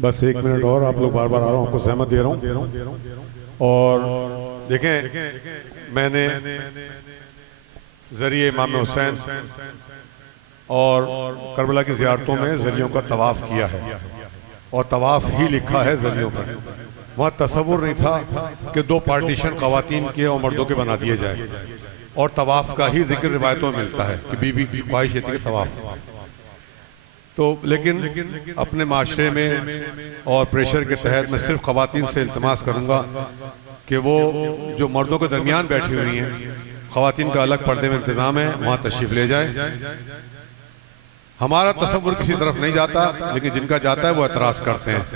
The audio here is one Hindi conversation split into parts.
बस 1 मिनट और, आप लोग बार बार आ रहा हूँ, आपको सहमत दे रहा हूँ। और देखें, मैंने ज़रिए इमाम हुसैन और करबला की ज़ियारतों में ज़रियों का तवाफ़ किया है, और तवाफ़ ही लिखा है ज़रियों पर। वहाँ तसव्वुर नहीं था कि 2 पार्टीशन ख़वातीन के और मर्दों के बना दिए जाए, और तवाफ़ का ही जिक्र रिवायतों में मिलता है कि बीबी की ख्वाहिश थी कि तवाफ़। तो लेकिन अपने माशरे में और प्रेशर के तहत मैं सिर्फ ख़वातीन से इल्तिमास करूँगा कि वो जो मर्दों के दरमियान बैठी हुई हैं, ख़वातीन का अलग पर्दे में इंतज़ाम है, वहाँ तशरीफ़ ले जाए। हमारा तसव्वुर किसी तरफ नहीं जाता, लेकिन जिनका जाता है वो एतराज़ करते हैं।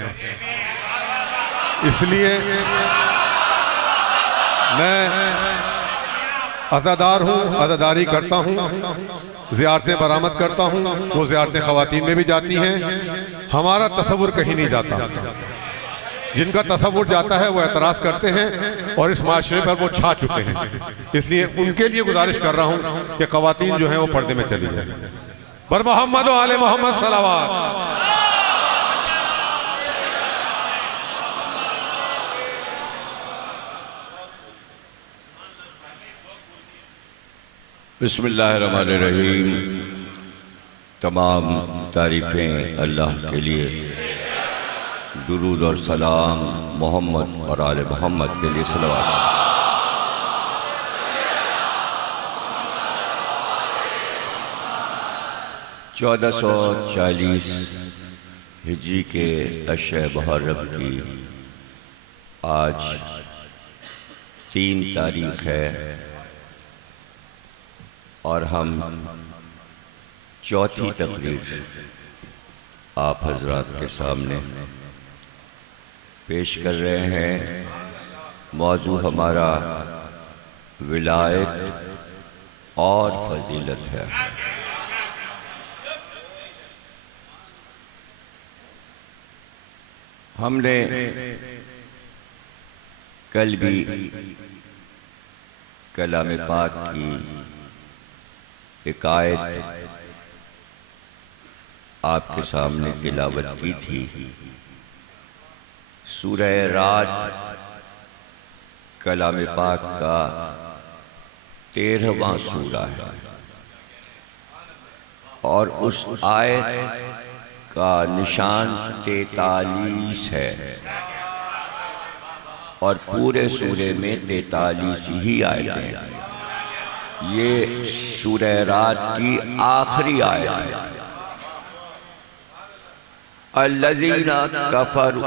इसलिए मैं अज़ादार हूँ, अज़ादारी करता हूँ, ज़ियारतें बरामद करता हूँ, वो ज़ियारतें ख़वातीन में भी जाती हैं। हमारा तसव्वुर कहीं नहीं जाता, जिनका तसव्वुर जाता है वो एतराज़ करते हैं और इस माशरे पर वो छा चुके हैं। इसलिए उनके लिए गुजारिश कर रहा हूँ कि ख़वातीन जो हैं वो पर्दे में चली जाए। बर मोहम्मद व आले मोहम्मद सलावत। बिस्मिल्लाहिर्रहमानिर्रहीम। तमाम तारीफ़ें अल्लाह के लिए, दुरूद और सलाम मोहम्मद और आले मोहम्मद के लिए सलावत। 1440 हिजरी के अशे मुहर्रम की आज 3 तारीख है, और हम चौथी तकरीर आप हजरात के सामने पेश कर रहे हैं। मौजू हमारा विलायत और फजीलत है। हमने कल भी कलाम पाक की एक आयत आपके सामने तिलावत की थी। सूरह रात कलाम पाक का 13वां सूरा है, और उस आयत का निशान 43 है, और पूरे सूरे में 43 ही आयतें हैं। ये सूरह रात की आखिरी आयत है। अल्लज़ीना कफ़रू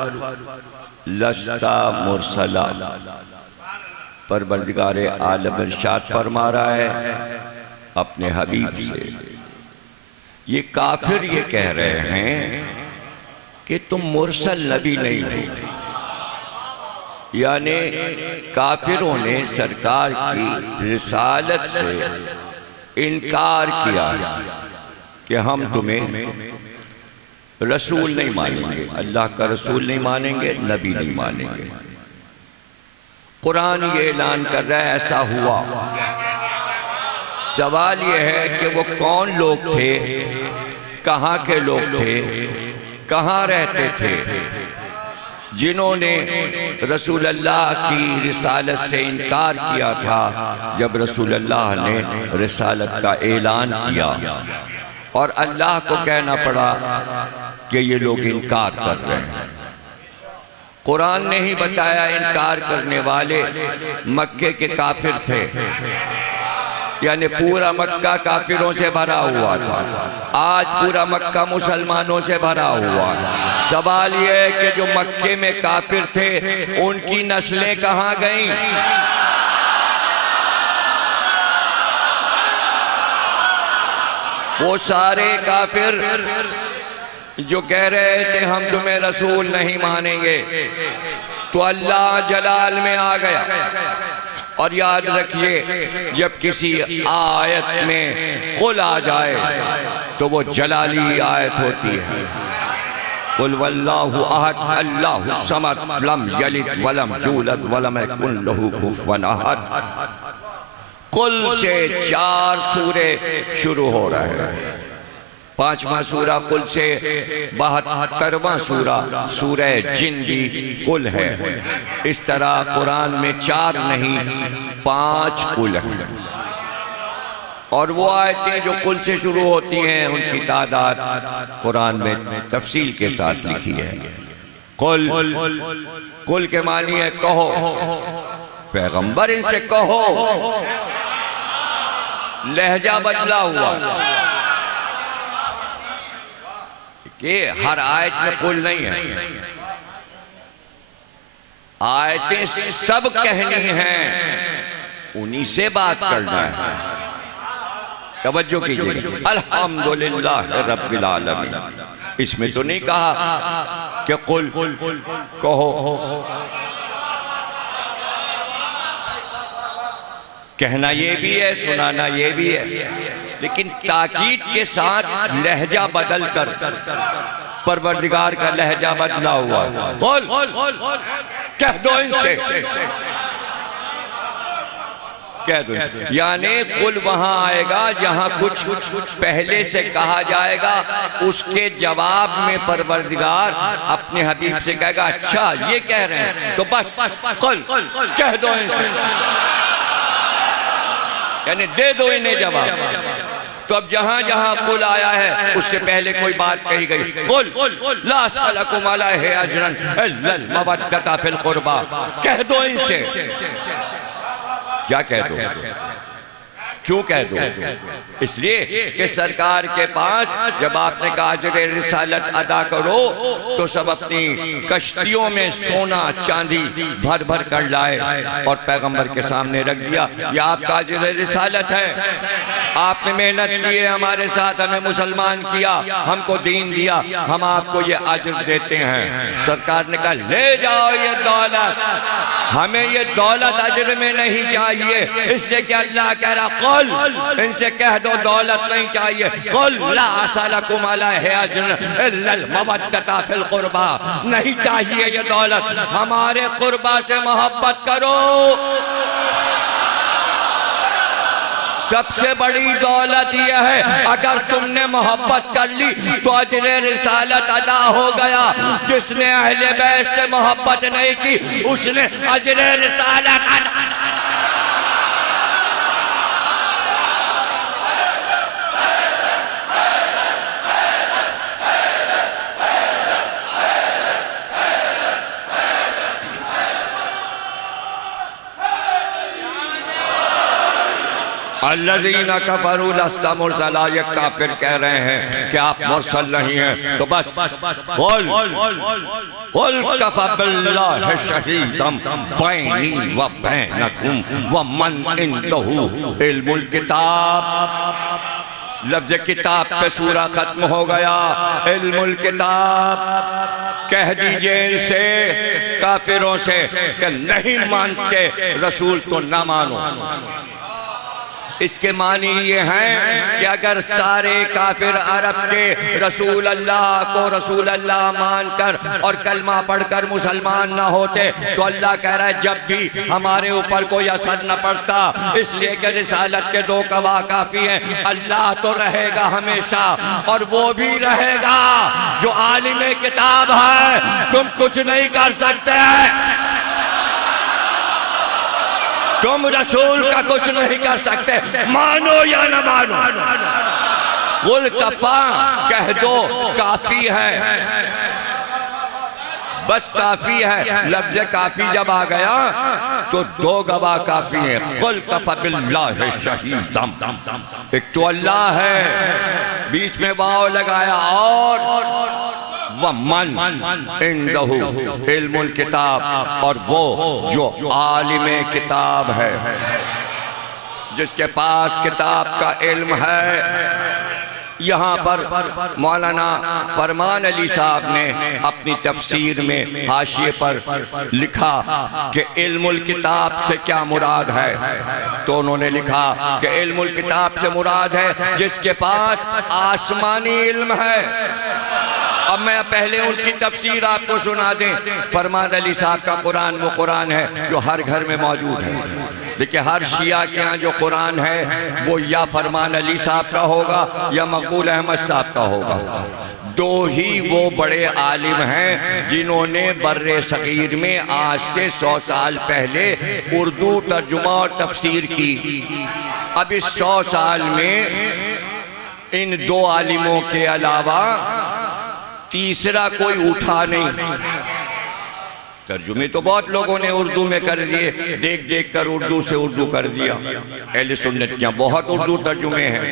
लस्ता मुरसला। परवरदिगार आलम इरशाद फरमा रहा है अपने हबीब से, ये काफिर ये कह रहे हैं कि तुम मुरसल नबी नहीं हो। यानी काफिरों ने सरकार की रिसालत से इनकार किया कि हम तुम्हें रसूल नहीं मानेंगे, अल्लाह का रसूल नहीं मानेंगे, नबी नहीं मानेंगे। कुरान ये ऐलान कर रहा है ऐसा हुआ। सवाल ये है कि वो कौन लोग थे, कहाँ के लोग थे, कहाँ रहते थे, जिन्होंने रसूल अल्लाह की रिसालत से इनकार किया था जब रसूल अल्लाह ने रिसालत का ऐलान किया, और अल्लाह को कहना पड़ा कि ये लोग इनकार कर रहे हैं। कुरान ने ही बताया इनकार करने वाले मक्के के काफिर थे, यानी पूरा मक्का काफिरों से भरा हुआ था। आज पूरा मक्का मुसलमानों से भरा हुआ है। सवाल यह है कि जो मक्के में काफिर थे उनकी नस्लें कहाँ गईं? वो सारे काफिर जो कह रहे थे हम तुम्हें रसूल नहीं मानेंगे, तो अल्लाह जलाल में आ गया। और याद रखिए, जब किसी आयत में कुल आ जाए तो वो जलाली आयत होती है। कुल वल्लाहु अहद अल्लाहु समद लम यलिद वलम यूलद वलम यकुन लहू कुफुवन अहद। कुल से 4 सूरे शुरू हो रहे हैं। 5वां सूरा कुल से 72वां सूरा सूरह जिन भी कुल है। इस तरह कुरान में 4 नहीं 5 कुल है, और वो आयतें जो कुल से शुरू होती हैं उनकी तादाद कुरान में तफसील के साथ लिखी है। कुल के मानी है कहो, पैगंबर इनसे कहो, लहजा बदला हुआ कि हर आयत में कुल नहीं है, आयतें सब कहनी हैं, उन्हीं से बात करना है। तवज्जो कीजिए, अल्हम्दुलिल्लाह रब्बिल आलमीन। इसमें तो नहीं कहा कि कुल कहो, कहना ये भी है, सुनाना ये भी है, लेकिन ताकीद के साथ लहजा बदल कर परवरदिगार का लहजा बदला हुआ। बोल कह दो इनसे, कह दो, यानी कुल वहां आएगा जहां कुछ पहले से कहा जाएगा, उसके जवाब में परवरदिगार अपने हबीब से कहेगा अच्छा ये कह रहे हैं तो बस कुल कह दो इनसे, यानी दे दो इन्हें जवाब। तो अब जहां जहां कुल आया है उससे पहले कोई बात कही गई, कुल ला असअलकुम अलैहि अजरन इल्लल मवद्दता फिल कुर्बा, कह दो इनसे। क्या कह दो, क्यों कह दो? इसलिए कि सरकार के पास जब आपने कहा अजर रिसालत अदा करो तो सब अपनी कश्तियों में सोना चांदी भर भर कर लाए और पैगंबर के सामने रख दिया, ये आपका अजर रिसालत है, आपने मेहनत की है हमारे साथ, हमें मुसलमान किया, हमको दीन दिया, हम आपको ये अजर देते हैं। सरकार ने कहा ले जाओ ये दौलत, हमें ये दौलत अजर में नहीं चाहिए, इसलिए कि अल्लाह कह रहा इनसे कह दो दौलत नहीं चाहिए, कुल ला असअलकुम अलैहि अजरन इल्लल मवद्दता फिल कुर्बा, नहीं चाहिए ये दौलत, हमारे कुर्बा से मोहब्बत करो। सबसे बड़ी दौलत यह है अगर तुमने मोहब्बत कर ली तो अजर रिसालत अदा हो गया। जिसने अहले बैत से मोहब्बत नहीं की उसने अजर रिसालत अदा। अल्लज़ीना कफ़रू लस्ता मुरसला, ये काफिर कह रहे हैं कि आप मुरसल नहीं हैं, तो बस कुल कफ़ा बिल्लाहि शहीदम बैनी व बैनकुम व मन इंदहु इल्मुल किताब। लफ्ज़ किताब पे सूरा खत्म हो गया, इल्मुल किताब कह दीजिए इनसे काफिरों से कि नहीं मानते रसूल तो ना मानो। इसके मानी ये हैं कि अगर सारे काफिर अरब के रसूल अल्लाह को रसूल अल्लाह मानकर और कलमा पढ़कर मुसलमान ना होते तो अल्लाह कह रहा है जब भी हमारे ऊपर कोई असर न पड़ता, इसलिए कि रिसालत के 2 गवाह काफी हैं। अल्लाह तो रहेगा हमेशा और वो भी रहेगा जो आलिम किताब है, तुम कुछ नहीं कर सकते, तुम रसूल का कुछ नहीं कर सकते, मानो या न मानो। कुल कफा कह दो काफी है, बस काफी है। लफ्ज़ काफी जब आ गया तो 2 गवाह काफी हैं। कुल कफा बिल्लाहि शहीदम, एक तो अल्लाह है, बीच में वाव लगाया, और व मन इंदहु इल्मुल किताब, और वो जो आलिम किताब है, जिसके पास किताब का इल्म है। यहाँ पर मौलाना फरमान अली साहब ने अपनी तफसीर में हाशिए पर लिखा कि इल्मुल किताब से क्या मुराद है, तो उन्होंने लिखा कि इल्मुल किताब से मुराद है जिसके पास आसमानी इल्म है, अब मैं पहले उनकी तफसीर आपको सुना दें। फरमान अली साहब का कुरान वो कुरान है जो हर घर में मौजूद है। देखिए हर शिया के यहाँ जो कुरान है वो या फरमान अली साहब का होगा या मकबूल अहमद साहब का होगा। दो ही वो बड़े आलिम हैं जिन्होंने बर्रे सगीर में आज से 100 साल पहले उर्दू तर्जुमा और तफसीर की। अब इस 100 साल में इन दो आलिमों के अलावा तीसरा कोई उठा नहीं। तर्जुमे तो बहुत लोगों ने उर्दू में कर दिए, देख देख कर उर्दू से उर्दू कर दिया। अहले सुन्नत के यहाँ बहुत उर्दू तर्जुमे हैं,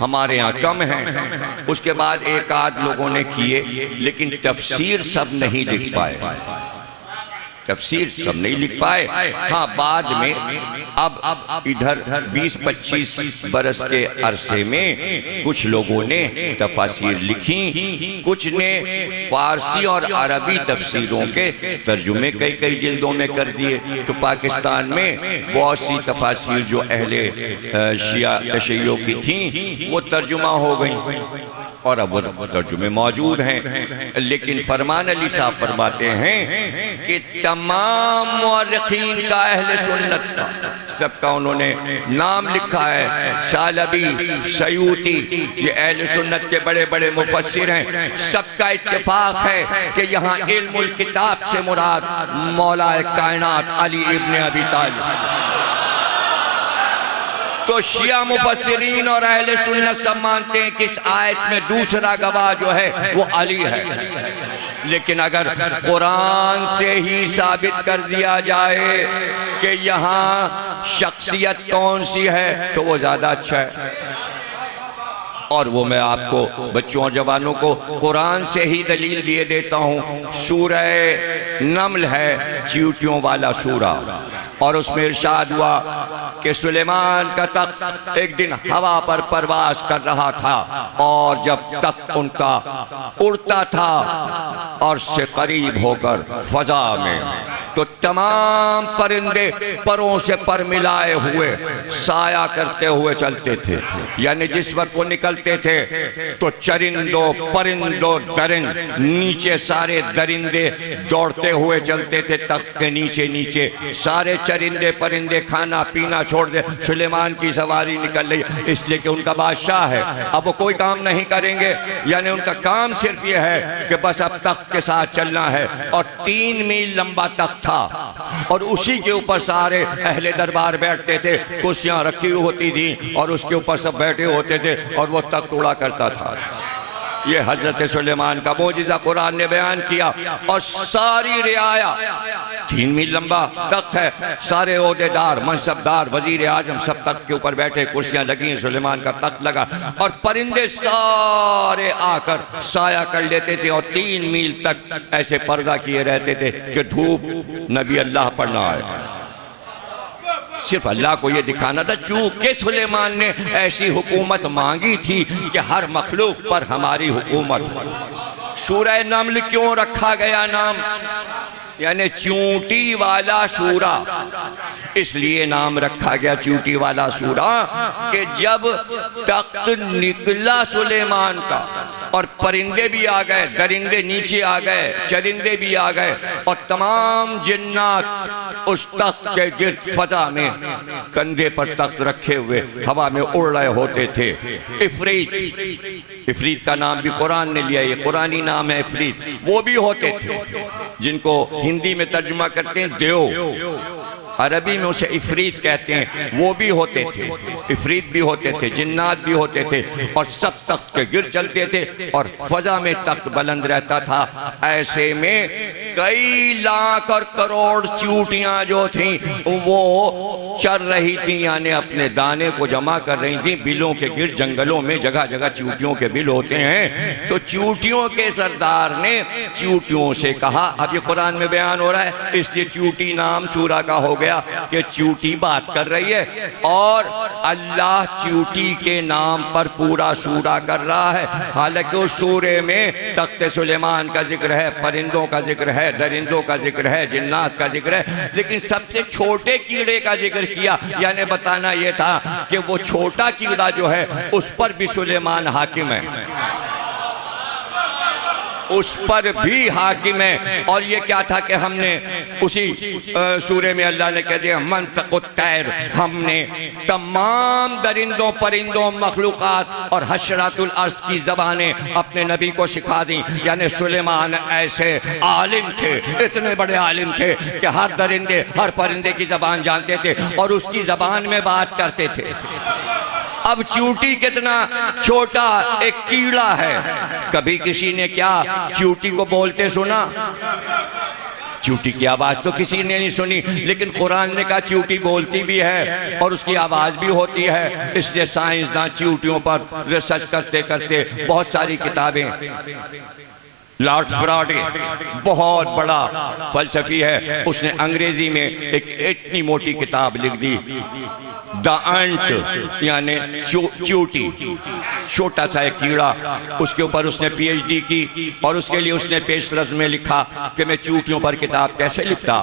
हमारे यहाँ कम हैं। उसके बाद एक आध लोगों ने किए, लेकिन तफसीर सब नहीं लिख पाए। तफसीर सब नहीं लिख पाए। हाँ, बाद में अब इधर 20-25 बरस के अरसे में कुछ लोगों ने तफसीर लिखी, कुछ ने फारसी और अरबी तफसीरों के तर्जुमे कई कई जिल्दों में कर दिए। तो पाकिस्तान में बहुत सी तफसीर जो अहले शिया तशय्यो की थी वो तर्जुमा हो गई और अब वो तर्जुमे मौजूद हैं। लेकिन फरमान अली साहब फरमाते हैं कि तमाम मुअर्रिखीन का अहले सुन्नत का सबका उन्होंने नाम लिखा है। शालबी, सयूती, ये अहले सुन्नत के बड़े बड़े मुफस्सिर हैं। सबका इत्तेफाक है कि यहाँ इल्मुल किताब से मुराद मौलाए कायनात अली इब्न अबी तालिब। तो शिया मुफस्सिरीन और अहले सुन्नत सब मानते हैं कि इस आयत में दूसरा गवाह जो है वो अली है। लेकिन अगर कुरान से ही साबित कर दिया जाए कि यहाँ शख्सियत कौन सी है तो वो ज्यादा अच्छा है। और वो मैं आपको बच्चों और जवानों को कुरान से ही दलील दिए देता हूँ। सूरह नमल है चींटियों वाला सूरा, और उसमें इरशाद हुआ कि सुलेमान का तख्त एक दिन हवा पर परवाज कर रहा था, और जब तख्त उनका उड़ता था और से करीब होकर फजा में, तो तमाम परिंदे परों से पर मिलाए हुए साया करते हुए चलते थे। यानी जिस वक्त वो निकलते थे तो चरिंदों परिंदों दरिंद नीचे सारे दरिंदे दौड़ते हुए चलते थे। तख्त के नीचे नीचे सारे चरिंदे परिंदे खाना पीना छोड़ दे, सुलेमान की सवारी निकल रही, इसलिए कि उनका बादशाह है। अब वो कोई काम नहीं करेंगे, यानी उनका काम सिर्फ ये है कि बस अब तख्त के साथ चलना है। और 3 मील लंबा तख्त था और उसी के ऊपर सारे अहले दरबार बैठते थे, कुर्सियां रखी हुई होती थी और उसके ऊपर सब बैठे होते थे और वो तख्त उड़ा करता था। ये हजरत सुलेमान का मौजिज़ा कुरान ने बयान किया। और सारी रियाया 3 मील लंबा तख्त है, सारे ओहदेदार मनसबदार वजीर आजम सब तख्त के ऊपर बैठे, कुर्सियां लगी, सुलेमान का तख्त लगा और परिंदे सारे आकर साया कर लेते थे। और 3 मील तक ऐसे पर्दा किए रहते थे कि धूप नबी अल्लाह पर ना आए। सिर्फ अल्लाह को ये दिखाना था, चूंकि सुलेमान ने ऐसी हुकूमत मांगी थी कि हर मखलूक पर हमारी हुकूमत। सूरह नमल क्यों रखा गया नाम, यानी चूंटी वाला सूरा, इसलिए नाम रखा गया चूंटी वाला सूरा कि जब तख्त निकला सुलेमान का और परिंदे भी आ गए, दरिंदे नीचे आ गए, चरिंदे भी आ गए और तमाम जिन्नात उस तख्त के गिर्द फजा में कंधे पर तख्त रखे हुए हवा में उड़ रहे होते थे। इफरीत, इफरीत का नाम भी कुरान ने लिया, ये कुरानी नाम है इफरीत। वो भी होते थे जिनको हिंदी में तर्जुमा करते हैं देव, अरबी में उसे इफरीत कहते हैं। वो भी होते थे, इफरीत भी होते थे, जिन्नात भी होते थे और सब तख्त के गिर चलते थे और फजा में तख्त बुलंद रहता था। ऐसे में कई लाख और करोड़ चूटियां जो थीं वो चर रही थीं, यानी अपने दाने को जमा कर रही थीं। बिलों के गिर जंगलों में जगह जगह चूटियों के बिल होते हैं। तो चूटियों के सरदार ने चूटियों से कहा, अब ये कुरान में बयान हो रहा है इसलिए चूटी नाम सूरा का हो गया कि चूटी बात कर रही है और अल्लाह चूटी के नाम पर पूरा सूरा कर रहा है। हालांकि उस सूरे में तख्त सुलेमान का जिक्र है, परिंदों का जिक्र है, दरिंदों का जिक्र है, जिन्नात का जिक्र है, लेकिन सबसे छोटे कीड़े का जिक्र किया। यानी बताना यह था कि वो छोटा कीड़ा जो है उस पर भी सुलेमान हाकिम है। उस पर भी हाकिम है। और ये क्या था कि हमने उसी सूरे में अल्लाह ने कह दिया मंतकुत तैर, हमने तमाम दरिंदों परिंदों मखलूकात और हशरातुल अर्ज़ की ज़बानें अपने नबी को सिखा दी। यानी सुलेमान ऐसे आलिम थे, इतने बड़े आलिम थे कि हर दरिंदे हर परिंदे की ज़बान जानते थे और उसकी ज़बान में बात करते थे। अब चूंटी कितना छोटा एक कीड़ा है, कभी किसी ने क्या चूंटी को बोलते सुना? चूंटी की आवाज तो किसी ने नहीं सुनी, लेकिन कुरान ने कहा चूंटी बोलती भी है और उसकी आवाज भी होती है। इसलिए साइंसदान चूंटियों पर रिसर्च करते करते बहुत सारी किताबें, लॉर्ड फ्राडे बहुत बड़ा फलसफी है, उसने अंग्रेजी में एक इतनी मोटी किताब लिख दी, द अंट यानी चूंटी, छोटा सा एक कीड़ा। उसके ऊपर उसने पीएचडी की और उसके लिए उसने पेशलफ्ज़ में लिखा कि मैं चूंटियों पर किताब कैसे लिखता।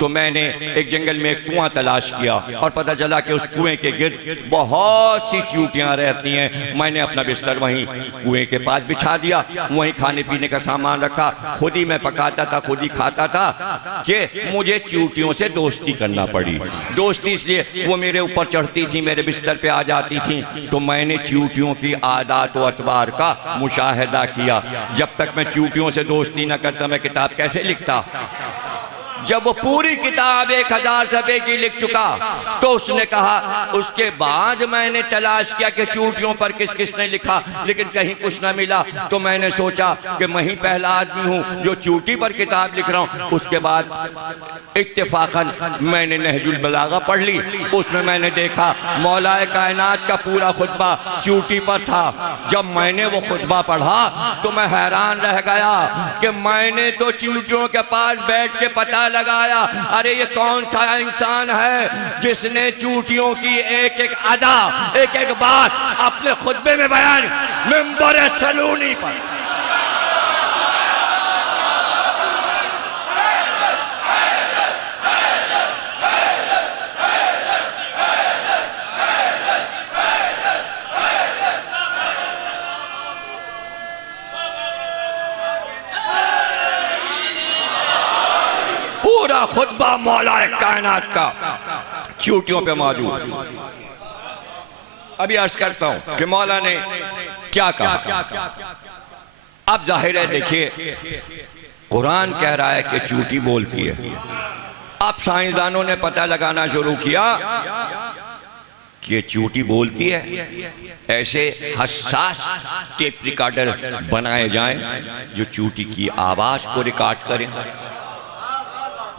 तो मैंने एक जंगल में एक कुआं तलाश किया और पता चला कि उस कुएं के गिर्द बहुत सी चूंटियां रहती हैं। मैंने अपना बिस्तर वहीं कुएं के पास बिछा दिया, वहीं खाने पीने का सामान रखा, खुद ही मैं पकाता था, खुद ही खाता था कि मुझे चूंटियों से दोस्ती करना पड़ी। दोस्ती इसलिए वो मेरे ऊपर चढ़ती थी, मेरे बिस्तर पे आ जाती थी, तो मैंने चूंटियों की आदात व अतबार का मुशाहिदा किया। जब तक मैं चूंटियों से दोस्ती न करता मैं किताब कैसे लिखता? जब वो पूरी किताब 1000 सफ़े की लिख चुका तो उसने कहा, उसके बाद मैंने तलाश किया कि चूंटियों पर किस किस ने लिखा, लेकिन कहीं कुछ ना मिला। तो मैंने सोचा कि मैं ही पहला आदमी हूँ जो चूंटी पर किताब लिख रहा हूँ। उसके बाद इत्तेफाकन मैंने नहजुल बलागा पढ़ ली, उसमें मैंने देखा मौलाए कायनात का पूरा खुतबा चूंटी पर था। जब मैंने वो खुतबा पढ़ा तो मैं हैरान रह गया कि मैंने तो चूंटियों के पास बैठ के पता लगाया, अरे ये कौन सा इंसान है जिसने चूंटियों की एक एक अदा एक एक बात अपने खुतबे में बयान मिंबर सलूनी पर। पूरा खुतबा मौलाए कायनात का चूंटियों पे मौजूद। अभी अर्ज करता हूं कि मौला ने क्या कहा। अब जाहिर है, देखिए कुरान कह रहा है कि चूंटी बोलती है। अब साइंसदानों ने पता लगाना शुरू किया कि चूंटी बोलती है। ऐसे हसास टेप रिकॉर्डर बनाए जाएं जो चूंटी की आवाज को रिकॉर्ड करें।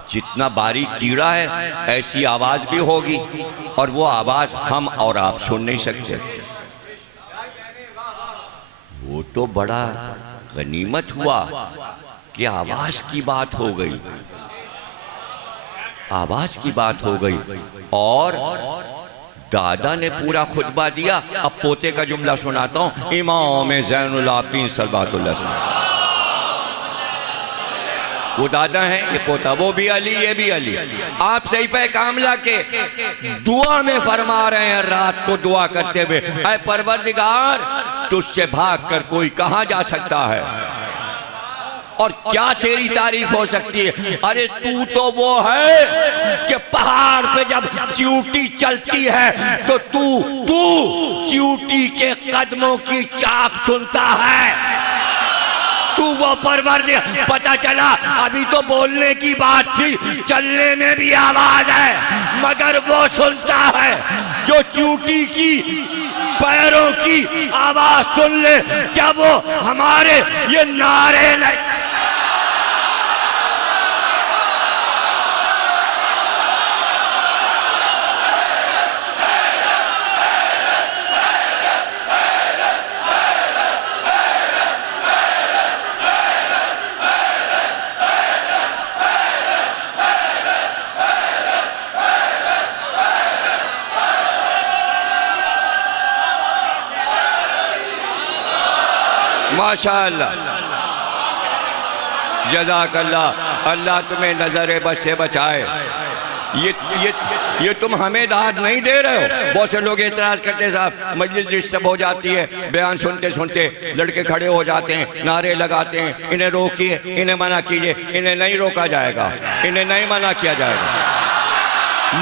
जितना बारीक कीड़ा है ऐसी आवाज भी होगी और वो आवाज हम और आप सुन नहीं सकते। वो तो बड़ा गनीमत हुआ कि आवाज की बात हो गई, आवाज की बात हो गई। और दादा ने पूरा खुतबा दिया। अब पोते का जुमला सुनाता हूँ, इमाम ज़ैनुल आबिदीन सल्लल्लाहु अलैहि वसल्लम। वो दादा है, ये पोता, वो भी अली ये भी अली। आप सहीफे कामला के दुआ में फरमा रहे हैं रात को दुआ करते हुए, ऐ परवरदिगार तुझसे भाग कर कोई कहाँ जा सकता है और क्या तेरी तारीफ हो सकती है। अरे तू तो वो है कि पहाड़ पे जब चींटी चलती है तो तू चींटी के कदमों की चाप सुनता है। तू वो परवरदिगार, पता चला अभी तो बोलने की बात थी, चलने में भी आवाज है, मगर वो सुनता है जो चींटी की पैरों की आवाज सुन ले। क्या वो हमारे ये नारे नहीं? माशाअल्लाह, जज़ाकल्लाह। अल्लाह तुम्हें नजर बस से बचाए। ये तुम हमें दाद नहीं दे रहे हो। बहुत से लोग एतराज करते हैं, साहब मजलिस डिस्टर्ब हो जाती है, बयान सुनते सुनते लड़के खड़े हो जाते हैं, नारे लगाते हैं, इन्हें रोकिए, इन्हें मना कीजिए। इन्हें नहीं रोका जाएगा, इन्हें नहीं मना किया जाएगा।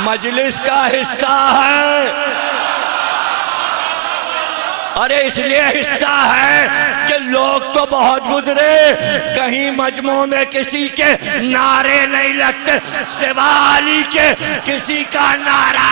मजलिस का हिस्सा है। अरे इसलिए हिस्सा है कि लोग तो बहुत गुजरे, कहीं मजमू में किसी के नारे नहीं लगते सिवा अली के किसी का नारा।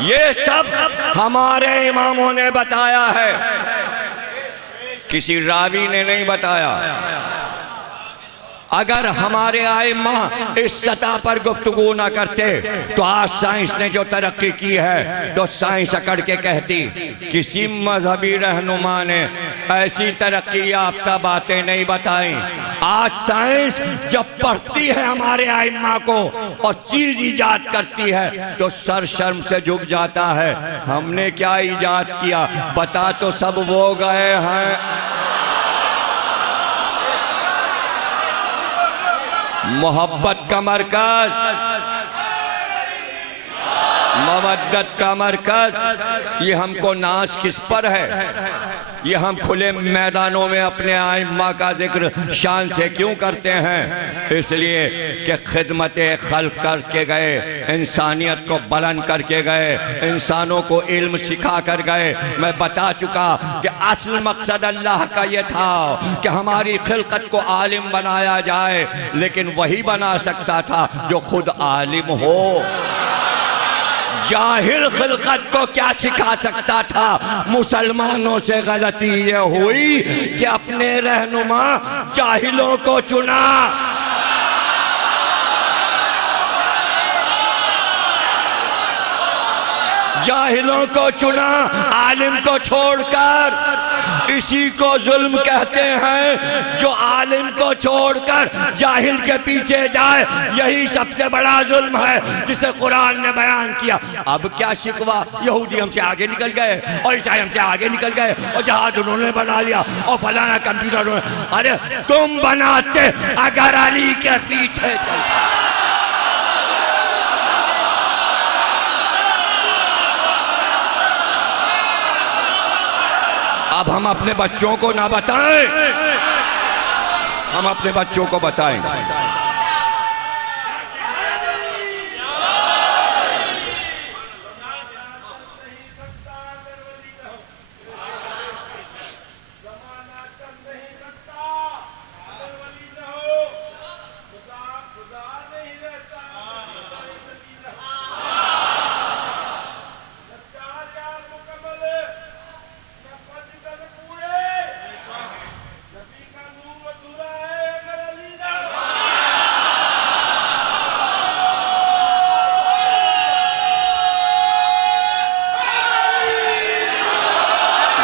ये सब हमारे इमामों ने बताया है, किसी रावी ने नहीं बताया। अगर हमारे आइम्मा इस सतह पर गुफ्तगू ना करते तो आज साइंस ने जो तरक्की की है तो साइंस अकड़ के कहती किसी मजहबी रहनुमा ने ऐसी तरक्की याफ्ता बातें नहीं बताई। आज साइंस जब पढ़ती है हमारे आइम्मा को और चीज ईजाद करती है तो सर शर्म से झुक जाता है। हमने क्या ईजाद किया, बता तो सब वो गए हैं। मोहब्बत का मरकज, मवद्दत का मरकज, ये हमको नाज किस पर है? ये हम खुले मैदानों में अपने आइम्मा का जिक्र शान से क्यों करते हैं? इसलिए कि खिदमत खल्क करके गए, इंसानियत को बुलंद करके गए, इंसानों को इल्म सिखा कर गए। मैं बता चुका कि असल मकसद अल्लाह का ये था कि हमारी खिलकत को आलिम बनाया जाए, लेकिन वही बना सकता था जो खुद आलिम हो। जाहिल खिलकत को क्या सिखा सकता था? मुसलमानों से गलती ये हुई कि अपने रहनुमा जाहिलों को चुना। जाहिलों को चुना, आलिम को छोड़कर। इसी को जुल्म कहते हैं, जो आलिम को छोड़कर जाहिल के पीछे जाए, यही सबसे बड़ा जुल्म है जिसे कुरान ने बयान किया। अब क्या शिकवा, यहूदी हमसे आगे निकल गए और ईसाई हमसे आगे निकल गए और जहाज उन्होंने बना लिया और फलाना कंप्यूटर। अरे तुम बनाते अगर अली के पीछे चलते। अब हम अपने बच्चों को ना बताएं, हम अपने बच्चों को बताएं।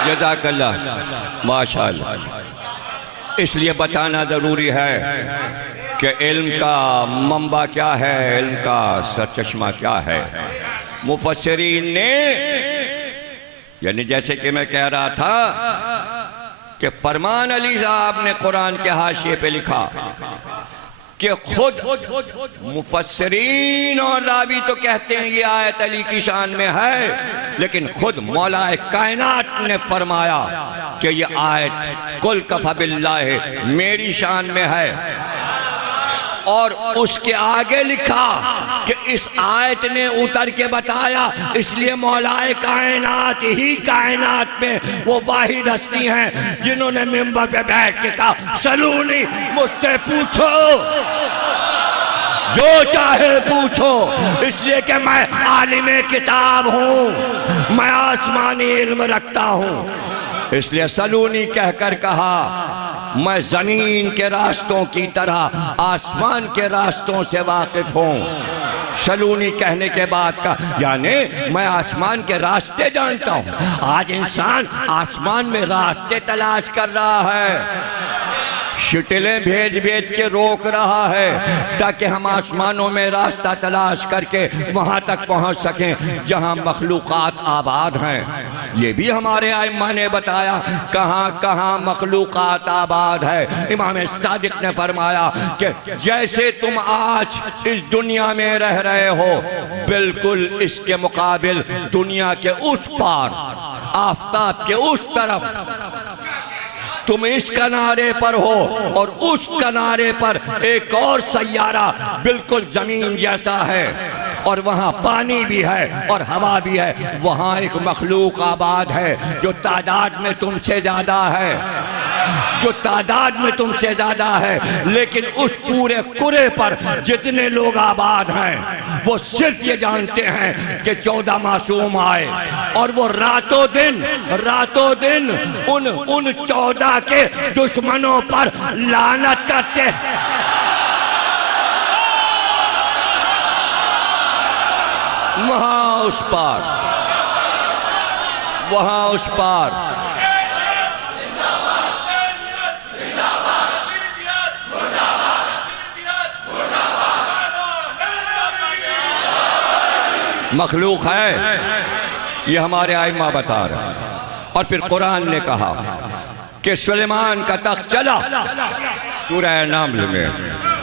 जज़ाकल्लाह, माशाअल्लाह। इसलिए बताना ज़रूरी है कि इल्म का मंबा क्या है, इल्म का सरचश्मा क्या है। मुफस्सिरीन ने, यानी जैसे कि मैं कह रहा था कि फरमान अली साहब ने कुरान के हाशिए पे लिखा कि खुद मुफस्सिरीन और रावी तो कहते हैं ये आयत अली की शान में है, लेकिन खुद मौलाए कायनात ने फरमाया कि ये आयत कुल कफ़ा बिल्लाह मेरी शान में है। और उसके आगे लिखा कि इस आयत ने उतर के बताया, इसलिए मौलाए कायनात ही कायनात में वो वाहिद हस्ती हैं जिन्होंने मिंबर पे बैठ के कहा सलूनी, मुझसे पूछो। जो चाहे पूछो, इसलिए कि मैं आलिमे किताब हूं, मैं आसमानी इल्म रखता हूं। इसलिए सलूनी कहकर कहा मैं जमीन के रास्तों की तरह आसमान के रास्तों से वाकिफ हूं। सलूनी कहने के बाद का यानी मैं आसमान के रास्ते जानता हूं। आज इंसान आसमान में रास्ते तलाश कर रहा है, शटलें भेज भेज के रोक रहा है ताकि हम आसमानों में रास्ता तलाश करके वहां तक पहुंच सकें जहां मखलूकात आबाद हैं। ये भी हमारे आइम्मा ने बताया कहां कहां मखलूकात आबाद है। इमाम सादिक ने फरमाया कि जैसे तुम आज इस दुनिया में रह रहे हो, बिल्कुल इसके मुकाबिल दुनिया के उस पार, आफताब के उस तरफ तुम इस किनारे पर हो और उस किनारे पर एक और सैयारा बिल्कुल जमीन जैसा है और वहाँ पानी भी है और हवा भी है। वहाँ एक मखलूक आबाद है जो तादाद में तुमसे ज्यादा है, जो तादाद में तुमसे ज्यादा है, लेकिन उस पूरे कुरे पर जितने लोग आबाद हैं वो सिर्फ ये जानते हैं कि 14 मासूम आए और वो रातों दिन उन 14 के दुश्मनों पर लानत करते हैं। वहां उस पार मखलूक है, ये हमारे आइम्मा बता रहे हैं। और फिर कुरान ने कहा कि सुलेमान का तख्त चला सूरह नामल में,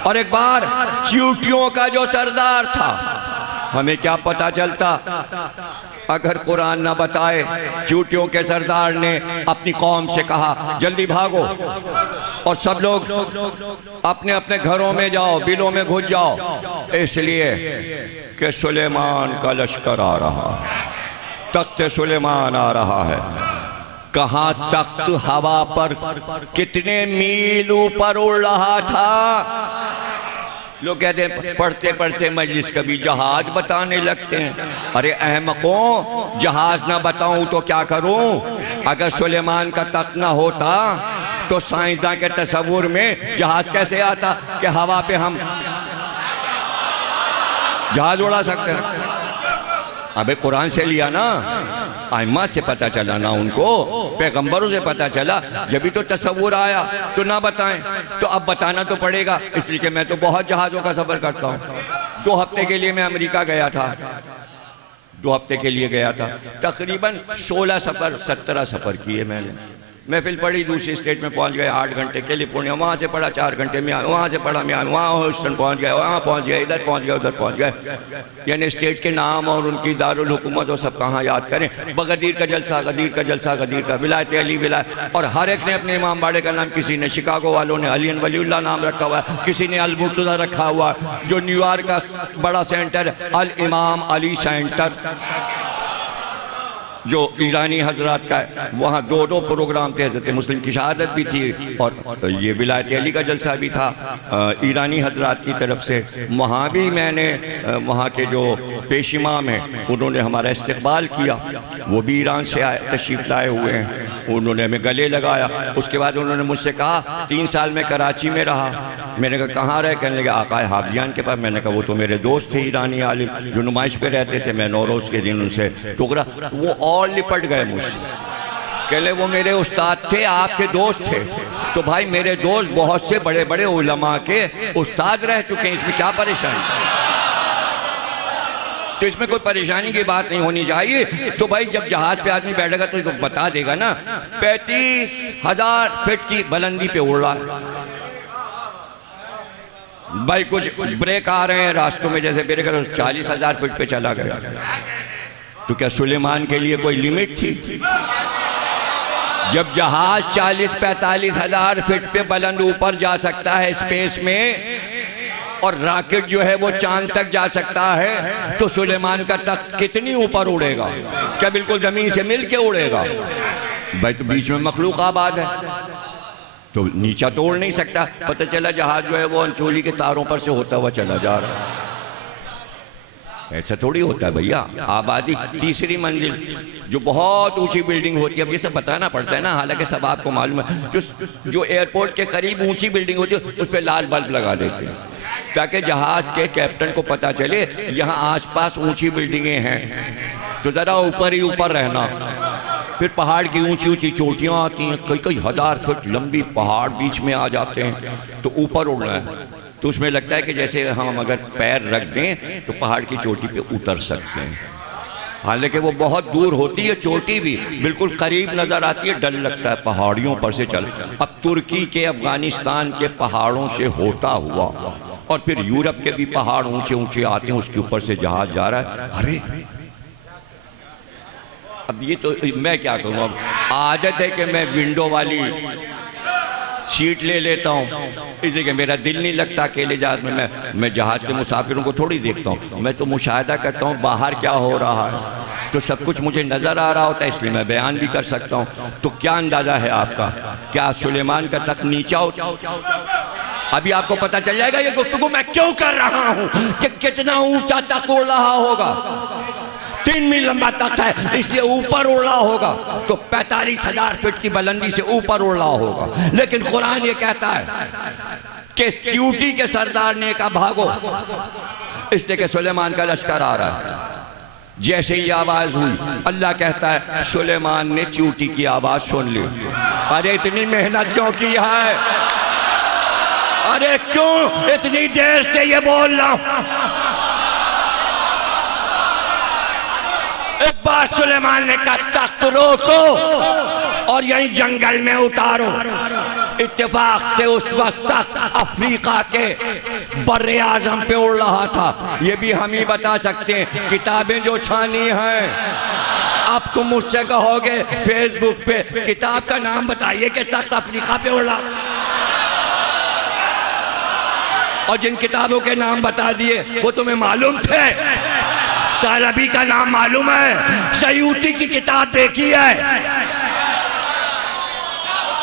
और एक बार चींटियों का जो सरदार था, हमें क्या पता चलता अगर कुरान ना बताए। चींटियों के सरदार ने अपनी कौम से कहा जल्दी भागो और सब लोग अपने अपने घरों में जाओ, बिलों में घुस जाओ, इसलिए कि सुलेमान का लश्कर आ रहा है, तख्त सुलेमान आ रहा है। कहाँ तख्त हवा पर कितने मील ऊपर उड़ रहा था। लोग कहते हैं पढ़ते पढ़ते मजलिस कभी जहाज बताने लगते हैं। अरे अहमकों, जहाज ना बताऊं तो क्या करूं? अगर सुलेमान का तख्त ना होता तो साइंसदान के तस्वुर में जहाज कैसे आता कि हवा पे हम जहाज उड़ा सकते हैं। अबे कुरान से लिया ना, आइम्मा से पता चला ना, उनको पैगंबरों से पता चला, जब भी तो तस्वुर आया तो ना बताएं, तो अब बताना तो पड़ेगा। इसलिए कि मैं तो बहुत जहाज़ों का सफ़र करता हूँ। 2 हफ्ते के लिए मैं अमेरिका गया था, 2 हफ्ते के लिए गया था। तकरीबन 16 सफ़र 17 सफ़र किए मैंने। महफिल पढ़ी, दूसरी स्टेट में पहुंच गए 8 घंटे, कैलिफोर्निया, वहाँ से पढ़ा 4 घंटे में, वहाँ से पढ़ा मैं, वहाँ ह्यूस्टन पहुंच गए, वहाँ पहुंच गए, इधर पहुंच गए, उधर पहुंच गए। यानी स्टेट के नाम और उनकी दारुल हुकूमत और सब कहाँ याद करें। बगदीर का जलसा, गदीर का जलसा, गदीर का विलायत अली विलायत, और हर एक ने अपने इमाम बाड़े का नाम, किसी ने शिकागो वालों ने अली वलीउल्लाह नाम रखा हुआ है, किसी ने अल मुर्तज़ा रखा हुआ, जो न्यूयॉर्क का बड़ा सेंटर अल इमाम अली सेंटर जो ईरानी हजरात का है, वहाँ 2 प्रोग्राम थे। हज़रत मुस्लिम की शहादत भी थी और ये विलायत अली का जलसा भी था ईरानी हजरात की तरफ से। वहाँ भी मैंने वहाँ के जो पेश इमाम हैं उन्होंने हमारा इस्तकबाल किया, वो भी ईरान से आए, तशरीफ़ लाए हुए हैं। उन्होंने हमें गले लगाया। उसके बाद उन्होंने मुझसे कहा 3 साल में कराची में रहा। मैंने कहा कहाँ रहे? कहने लगे आकाए हाफिजान के पास। मैंने कहा वो तो मेरे दोस्त थे ईरानी आलिम जो नुमाइश पे रहते थे, मैं नौरोज़ के दिन उनसे टुकरा, वो और लिपट गए मुझसे। कहले वो मेरे उस्ताद थे, आपके दोस्त थे। तो भाई मेरे दोस्त बहुत से बड़े बड़े उलमा के उस्ताद रह चुके हैं, इसमें क्या परेशानी? तो इसमें कोई परेशानी की बात नहीं होनी चाहिए। तो भाई जब जहाज पे आदमी बैठेगा तो इसको बता देगा ना 35,000 फीट की बुलंदी पे उड़ रहा है भाई। कुछ ब्रेक आ रहे हैं रास्तों में, जैसे ब्रेक 40,000 फीट पे चला गया। तो क्या सुलेमान के लिए कोई लिमिट थी? जब जहाज 40-45,000 फीट पे बुलंद ऊपर जा सकता है स्पेस में, और रॉकेट जो है वो चांद तक जा सकता है, तो सुलेमान का तख्त कितनी ऊपर उड़ेगा? क्या बिल्कुल जमीन से मिल के उड़ेगा? भाई तो बीच में मखलूक आबाद है। तो नीचा तोड़ नहीं सकता। पता चला जहाज जो है वो अंचोली के तारों पर से होता हुआ चला जा रहा है। ऐसा थोड़ी होता है भैया। आबादी तीसरी मंजिल जो बहुत ऊंची बिल्डिंग होती है, अब ये सब बताना पड़ता है ना, हालांकि सब आपको मालूम है। जो एयरपोर्ट के करीब ऊंची बिल्डिंग होती है उस पर लाल बल्ब लगा देते हैं ताकि जहाज के कैप्टन को पता चले यहाँ आसपास ऊंची बिल्डिंगें हैं, तो ज़रा ऊपर ही ऊपर रहना। फिर पहाड़ की ऊंची ऊंची चोटियाँ आती हैं, कई कई हजार फुट लंबी पहाड़ बीच में आ जाते हैं, तो ऊपर उड़ना है। तो उसमें लगता है कि जैसे हम अगर पैर रख दें तो पहाड़ की चोटी पे उतर सकते हैं। हालांकि वो बहुत दूर होती है, चोटी भी बिल्कुल करीब नज़र आती है, डर लगता है पहाड़ियों पर से चल। अब तुर्की के अफगानिस्तान के पहाड़ों से होता हुआ और फिर यूरोप के भी पहाड़ ऊंचे ऊंचे आते हैं, उसके ऊपर से जहाज जा रहा है। अरे अब ये तो मैं क्या करूँ, अब आदत है कि मैं विंडो वाली सीट ले लेता हूँ, इसलिए कि मेरा दिल नहीं लगता अकेले जहाज में। मैं जहाज के मुसाफिरों को थोड़ी देखता हूँ, मैं तो मुशाहिदा करता हूँ बाहर क्या हो रहा है, तो सब कुछ मुझे नज़र आ रहा होता है, इसलिए मैं बयान भी कर सकता हूँ। तो क्या अंदाज़ा है आपका, क्या सुलेमान का तख्त नीचा हो? अभी आपको पता चल जाएगा ये गुफ्तगू मैं क्यों कर रहा हूँ, कि कितना ऊंचा तख्त उड़ रहा होगा। 3 मील लंबा तख्त है, इसलिए ऊपर उड़ रहा होगा, तो 45,000 फीट की बुलंदी से ऊपर उड़ रहा होगा। लेकिन कुरान ये कहता है कि च्यूटी के सरदार ने कहा भागो, इसलिए कि सुलेमान का लश्कर आ रहा है। जैसे ही आवाज हुई, अल्लाह कहता है सुलेमान ने च्यूटी की आवाज सुन ली। अरे इतनी मेहनत क्यों की है, अरे क्यों इतनी देर से ये बोल रहा हूं। एक बार सुलेमान ने कहा तख्त रोको और यहीं जंगल में उतारो। इत्तेफाक से उस वक्त तक अफ्रीका के बर्रे आजम पे उड़ रहा था। ये भी हम ही बता सकते हैं, किताबें जो छानी हैं। अब तुम मुझसे कहोगे फेसबुक पे किताब का नाम बताइए कि तख्त अफ्रीका पे उड़ रहा, और जिन किताबों के नाम बता दिए वो तुम्हें मालूम थे। सालबी का नाम मालूम है, सयूती की किताब देखी है।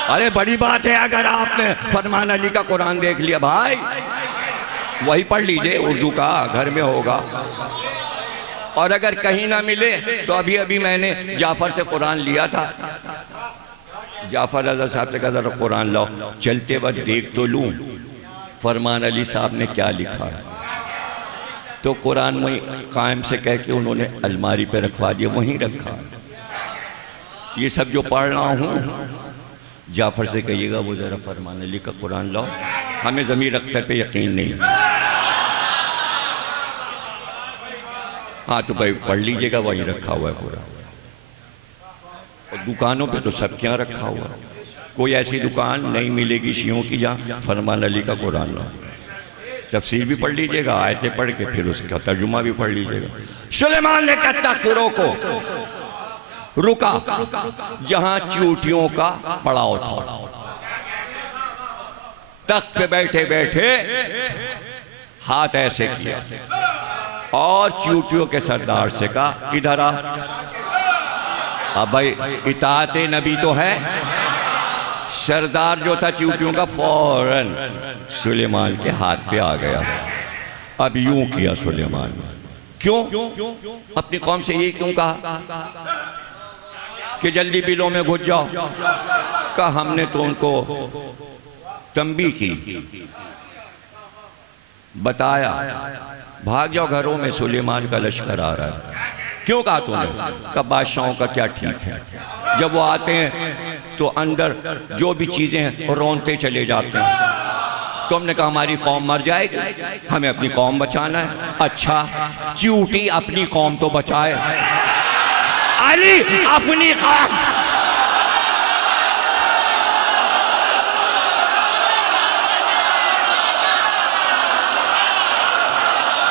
अरे बड़ी बात है अगर आपने फरमान अली का कुरान देख लिया, भाई वही पढ़ लीजिए, उर्दू का घर में होगा। और अगर कहीं ना मिले तो अभी अभी मैंने जाफर से कुरान लिया था। जाफर रज़ा साहब से कहा जरा कुरान लाओ, चलते वक्त देख तो लूं फरमान अली साहब ने क्या लिखा है। तो कुरान वहीं कायम से कह के उन्होंने अलमारी पे रखवा दिया, वहीं रखा। ये सब जो पढ़ रहा हूँ जाफर से कहिएगा वो ज़रा फरमान अली का कुरान लाओ, हमें ज़मीर अख्तर पे यकीन नहीं। हाँ तो भाई पढ़ लीजिएगा, वहीं रखा हुआ है कुरान। और दुकानों पे तो सब क्या रखा हुआ है, कोई ऐसी दुकान नहीं मिलेगी शियों की जहाँ फरमान अली का कुरान लाओ। तफसीर भी पढ़ लीजिएगा, आयतें पढ़ के फिर उसका तर्जुमा भी पढ़ लीजिएगा। सुलेमान ने कहा तख्त रोको, रुका जहां चींटियों का पड़ाव था। तख्त पे बैठे बैठे हाथ ऐसे किया और चींटियों के सरदार से कहा इधर आ। अब भाई इताअते नबी तो है। सरदार जो था चींटियों का फौरन सुलेमान के हाथ पे आ गया। अब यूं किया सुलेमान, क्यों अपनी कौम से ये क्यों कहा कि जल्दी बिलों में घुस जाओ। कहा हमने तो उनको तंबी की, बताया भाग जाओ घरों में, सुलेमान का लश्कर आ रहा है। क्यों कहा तुमने? कहा बादशाहों का क्या ठीक है, जब वो आते हैं तो अंदर जो भी चीजें हैं रोनते चले जाते हैं। तो हमने कहा हमारी कौम मर जाएगी, हमें अपनी कौम बचाना है। अच्छा चींटी अपनी कौम तो बचाए, अली अपनी कौम।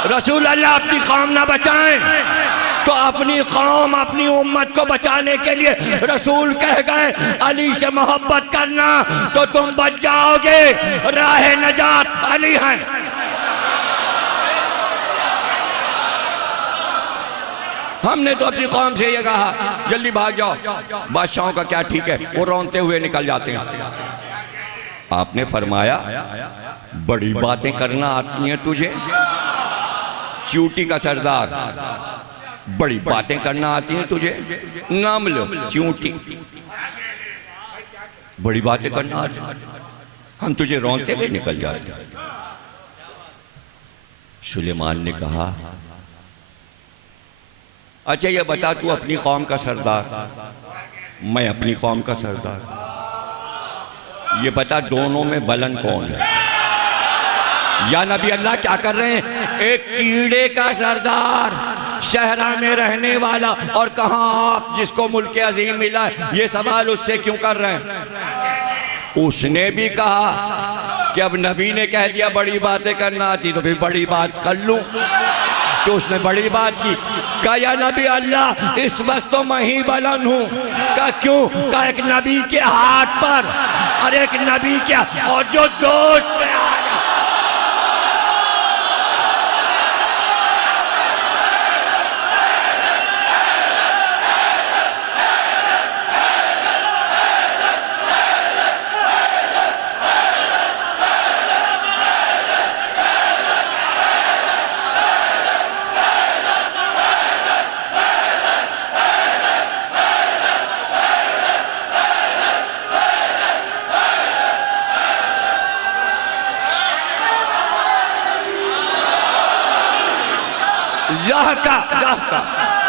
रसूल अल्लाह अपनी कौम ना बचाएं तो अपनी कौम अपनी उम्मत को बचाने के लिए रसूल कह गए अली से मोहब्बत करना तो तुम बच जाओगे, राह नजात अली है। हमने तो अपनी कौम से ये कहा जल्दी भाग जाओ, बादशाहों का क्या ठीक है, वो रोनते हुए निकल जाते हैं। आपने फरमाया बड़ी बातें करना आती हैं तुझे, चूटी का सरदार, बड़ी बातें करना आती हैं तुझे, नाम लो चूटी, बड़ी बातें करना आती हैं, हम तुझे रोंते हुए निकल जाते। सुलेमान ने कहा अच्छा ये बता तू अपनी कौम का सरदार, मैं अपनी कौम का सरदार, ये बता दोनों में बलन कौन है? या नबी अल्लाह क्या कर रहे हैं? एक कीड़े का सरदार, शहरा में रहने वाला, और कहाँ आप जिसको मुल्क अजीम मिला है, ये सवाल उससे क्यों कर रहे हैं? उसने भी कहा कि अब नबी ने कह दिया बड़ी बातें करना आती तो फिर बड़ी बात कर लूं, तो उसने बड़ी बात की। कहा या नबी अल्लाह इस वक्त तो मैं ही बलन हूं। कहा क्यों? कहा एक नबी के हाथ पर और एक नबी के, और जो दोस्त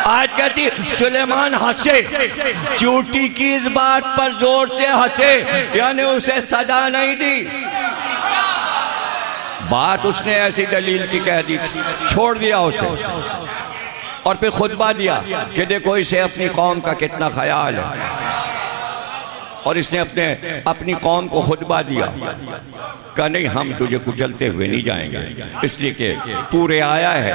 आज कहती सुलेमान हंसे, चूटी की इस बात पर जोर से हंसे, यानी उसे सजा नहीं दी। बात उसने ऐसी दलील की कह दी, छोड़ दिया उसे, और फिर खुतबा दिया कि देखो इसे अपनी कौम का कितना ख्याल है, और इसने अपनी कौम को खुतबा दिया। कहा नहीं हम तुझे कुचलते हुए नहीं जाएंगे, इसलिए कि तू रियाया है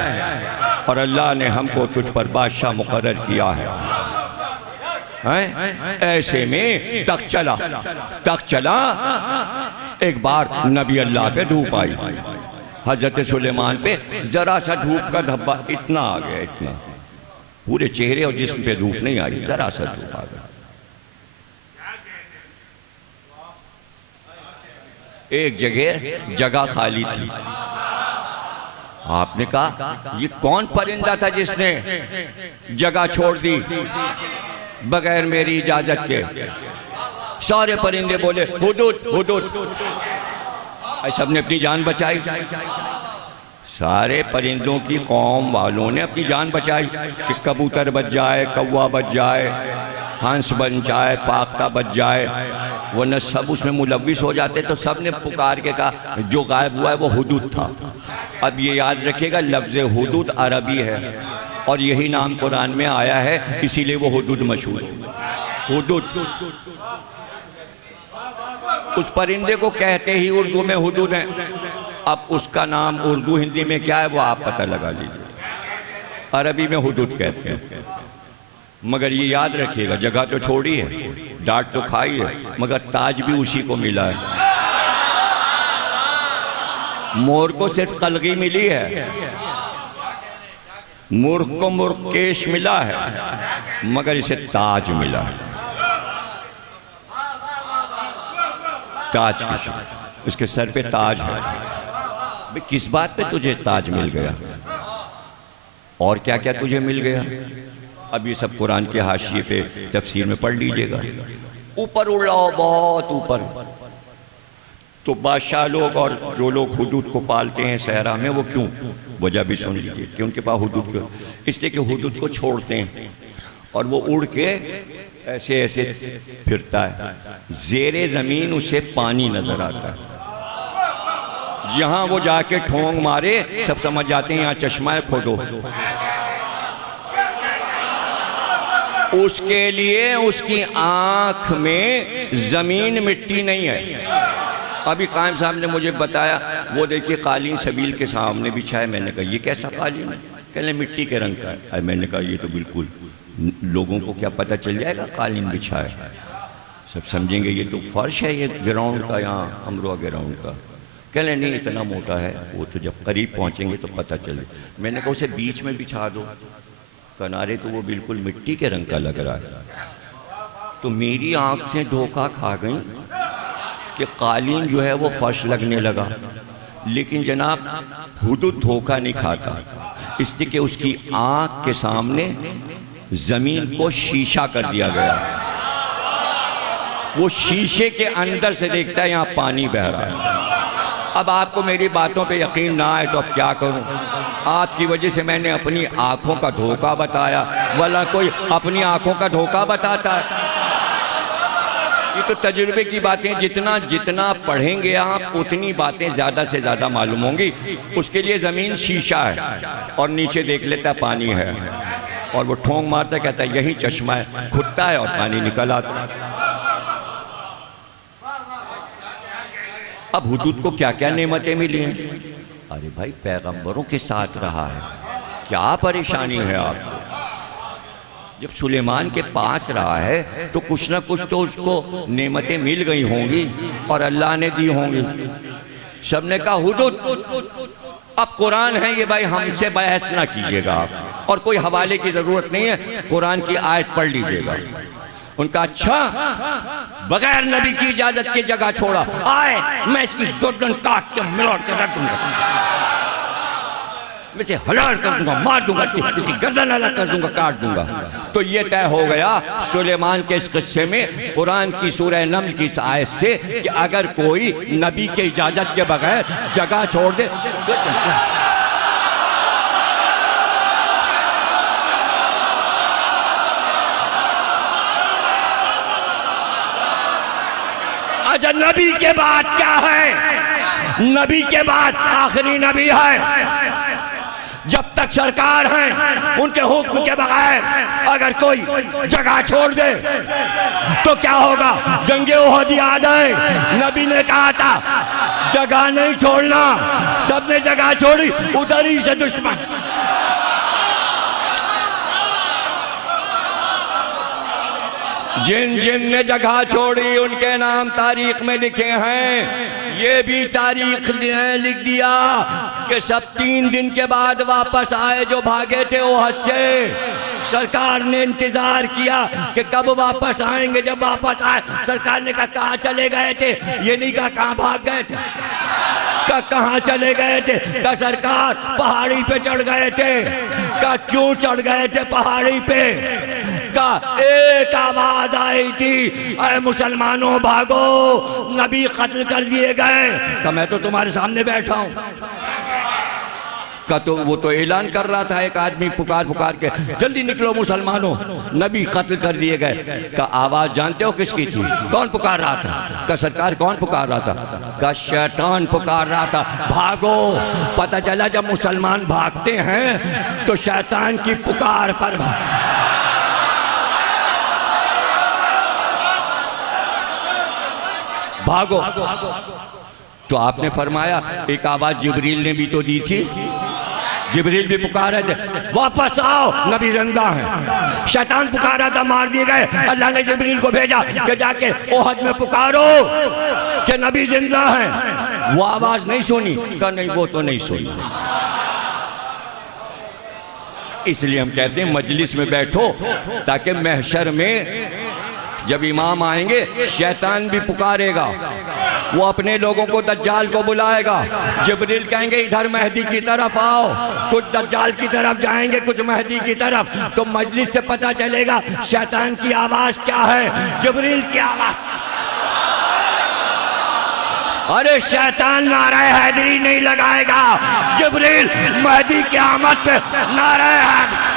और अल्लाह ने हमको तुझ पर बादशाह मुकर्रर किया है। ऐसे में तक चला एक बार नबी अल्लाह पे धूप आई, हजरत सुलेमान पे जरा सा धूप का धब्बा इतना आ गया, इतना, पूरे चेहरे और जिस्म पे धूप नहीं आई, जरा सा धूप आ गया। एक जगह खाली थी। आपने कहा ये कौन परिंदा था जिसने जगह छोड़ दी बगैर मेरी इजाजत के? सारे परिंदे बोले हुदूद हुदूद, सबने अपनी जान बचाई। सारे परिंदों की कौम वालों ने अपनी जान बचाई कि कबूतर बच जाए, कौवा बच जाए, हंस बन जाए, फाख्ता बच जाए, वरना सब उसमें मुलविस हो जाते। तो सब ने पुकार के कहा जो गायब हुआ है वो हुदूद था। अब ये याद रखिएगा लफ्ज़ हुदूद अरबी है और यही नाम कुरान में आया है, इसीलिए वो हुदूद मशहूर है। हुदूद उस परिंदे को कहते ही उर्दू में हुदूद है। अब उसका नाम उर्दू हिंदी में क्या है वो आप पता लगा लीजिए। अरबी में हुदूद कहते हैं, मगर ये याद रखिएगा जगह तो छोड़ी है, डांट तो खाई है, मगर ताज भी उसी को मिला है। मोर को सिर्फ कलगी मिली है, मूर्ख को मूर्खेश मिला है, मगर इसे ताज मिला है। ताज इसके सर पे ताज है। भाई किस बात पे तुझे ताज मिल गया और क्या क्या तुझे मिल गया? अब ये सब कुरान के हाशिए पे तफसीर में पढ़ लीजिएगा। ऊपर उड़ाओ, बहुत ऊपर। तो बादशाह लोग और जो लोग हुदूद को पालते हैं सहरा में, वो क्यों, वजह भी सुन लीजिए कि उनके पास हुदूद क्यों। इसलिए कि हुदूद को छोड़ते हैं और वो उड़ के ऐसे ऐसे फिरता है, ज़ेरे ज़मीन उसे पानी नजर आता है। यहाँ वो जाके ठोंग मारे, सब समझ जाते हैं यहाँ चश्मा है, खोदो। उसके लिए उसकी आंख में जमीन मिट्टी नहीं है। अभी कायम साहब ने मुझे बताया, वो देखिए कालीन सबील के सामने बिछा है। मैंने कहा ये कैसा कालीन है? कहने मिट्टी के रंग का है। मैंने कहा ये तो बिल्कुल, लोगों को क्या पता चल जाएगा कालीन बिछा है, सब समझेंगे ये तो फर्श है, ये ग्राउंड का, यहाँ अमरोहा ग्राउंड का। कहने नहीं इतना मोटा है, वो तो जब करीब पहुँचेंगे तो पता चले। मैंने कहा उसे बीच में बिछा दो, किनारे तो वो बिल्कुल मिट्टी के रंग का लग रहा है। तो मेरी आंखें धोखा खा गई कि कालीन जो है वो फर्श लगने लगा, लेकिन जनाब हुदूद धोखा नहीं खाता, इसलिए कि उसकी आंख के सामने जमीन को शीशा कर दिया गया। वो शीशे के अंदर से देखता है यहाँ पानी बह रहा है। अब आपको मेरी बातों पे यकीन ना आए तो अब क्या करूं? आपकी वजह से मैंने अपनी आंखों का धोखा बताया, वरना कोई अपनी आंखों का धोखा बताता है? ये तो तजुर्बे की बातें, जितना जितना पढ़ेंगे आप उतनी बातें ज़्यादा से ज़्यादा मालूम होंगी। उसके लिए ज़मीन शीशा है और नीचे देख लेता पानी है, और वो ठोंक मारता कहता है यही चश्मा है, खुदता है और पानी निकल आता है। अब हुदूद को क्या क्या नेमतें मिली हैं? अरे भाई पैगंबरों के साथ रहा है, क्या परेशानी है आपको? जब सुलेमान के पास रहा है तो कुछ ना कुछ तो उसको नेमतें मिल गई होंगी और अल्लाह ने दी होंगी। सबने कहा हुदूद अब कुरान है ये, भाई हमसे बहस ना कीजिएगा आप, और कोई हवाले की जरूरत नहीं है, कुरान की आयत पढ़ लीजिएगा। उनका अच्छा, बगैर नबी की इजाजत की जगह छोड़ा, आए मैं इसकी गर्दन काट के मिलाड़ के रख दूंगा, मैं इसे हलाल कर दूंगा, मार दूंगा, इसकी गर्दन अलग कर दूंगा, काट दूंगा। तो ये तय हो गया सुलेमान के इस किस्से में, कुरान की सूरह नम्ल की इस आयत से, कि अगर कोई नबी के इजाजत के बगैर जगह छोड़ दे अच्छा, नबी के बाद क्या है? नबी के बाद आखिरी नबी है। जब तक सरकार है उनके हुक्म के बगैर अगर कोई जगह छोड़ दे तो क्या होगा? जंगे ओहद याद है, नबी ने कहा था जगह नहीं छोड़ना, सबने जगह छोड़ी, उधर ही से दुश्मन। जिन जिन ने जगह छोड़ी उनके नाम तारीख में लिखे हैं। ये भी तारीख लिख दिया कि सब 3 दिन के बाद वापस आए जो भागे थे ओहद से। सरकार ने इंतजार किया कि कब वापस आएंगे। जब वापस आए सरकार ने कहा कहाँ चले गए थे? ये नहीं कहा कहाँ भाग गए थे, कहाँ चले गए थे? का सरकार पहाड़ी पे चढ़ गए थे। का क्यों चढ़ गए थे पहाड़ी पे? का एक आवाज आई थी, अरे मुसलमानों भागो, नबी कत्ल कर दिए गए। का मैं तो तुम्हारे सामने बैठा हूं। का तो वो तो ऐलान कर रहा था, एक आदमी पुकार पुकार के, जल्दी निकलो मुसलमानों, नबी कत्ल कर दिए गए। का आवाज जानते हो किसकी थी? कौन पुकार रहा था? का सरकार कौन पुकार रहा था? का शैतान पुकार रहा था, भागो। पता चला जब मुसलमान भागते हैं तो शैतान की पुकार पर भागो। तो आपने फरमाया एक आवाज जिब्रील ने भी तो दी थी, जिब्रील भी पुकार रहे थे वापस आओ, नबी जिंदा है। शैतान पुकारा था, मार दिए गए। अल्लाह ने जिब्रील को भेजा कि जाके ओहद में पुकारो कि नबी जिंदा है। वो आवाज नहीं सुनी? का नहीं, वो तो नहीं सुनी। इसलिए हम कहते हैं मजलिस में बैठो ताकि महशर में जब इमाम आएंगे शैतान भी पुकारेगा, वो अपने लोगों को दज्जाल को बुलाएगा। जिब्रील कहेंगे इधर मेहदी की तरफ आओ, कुछ दज्जाल की तरफ जाएंगे, कुछ मेहदी की तरफ। तो मजलिस से पता चलेगा शैतान की आवाज क्या है, जिब्रील की आवाज। अरे शैतान नारे हैदरी नहीं लगाएगा, जिब्रील मेहदी की आमद पे नारे हैदरी।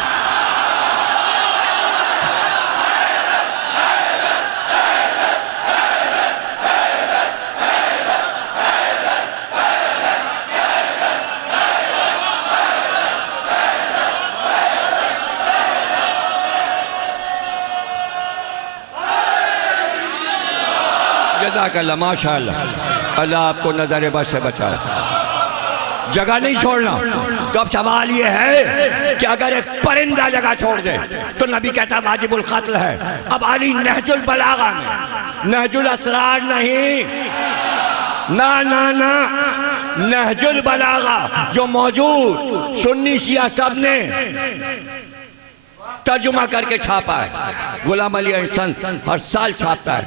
जज़ाकल्लाह, माशाअल्लाह, अल्लाह आपको नजर बस से बचाए। जगह नहीं छोड़ना। तो अब सवाल ये है कि अगर एक परिंदा जगह छोड़ दे तो नबी कहता वाजिबुल कत्ल है। अब अली नहजुल बलागा में, नहजुल असरार नहीं, ना ना ना, नहजुल बलागा जो मौजूद सुन्नी शिया सब ने तर्जुमा करके छापा है। गुलाम अली अहसन हर साल छापता है।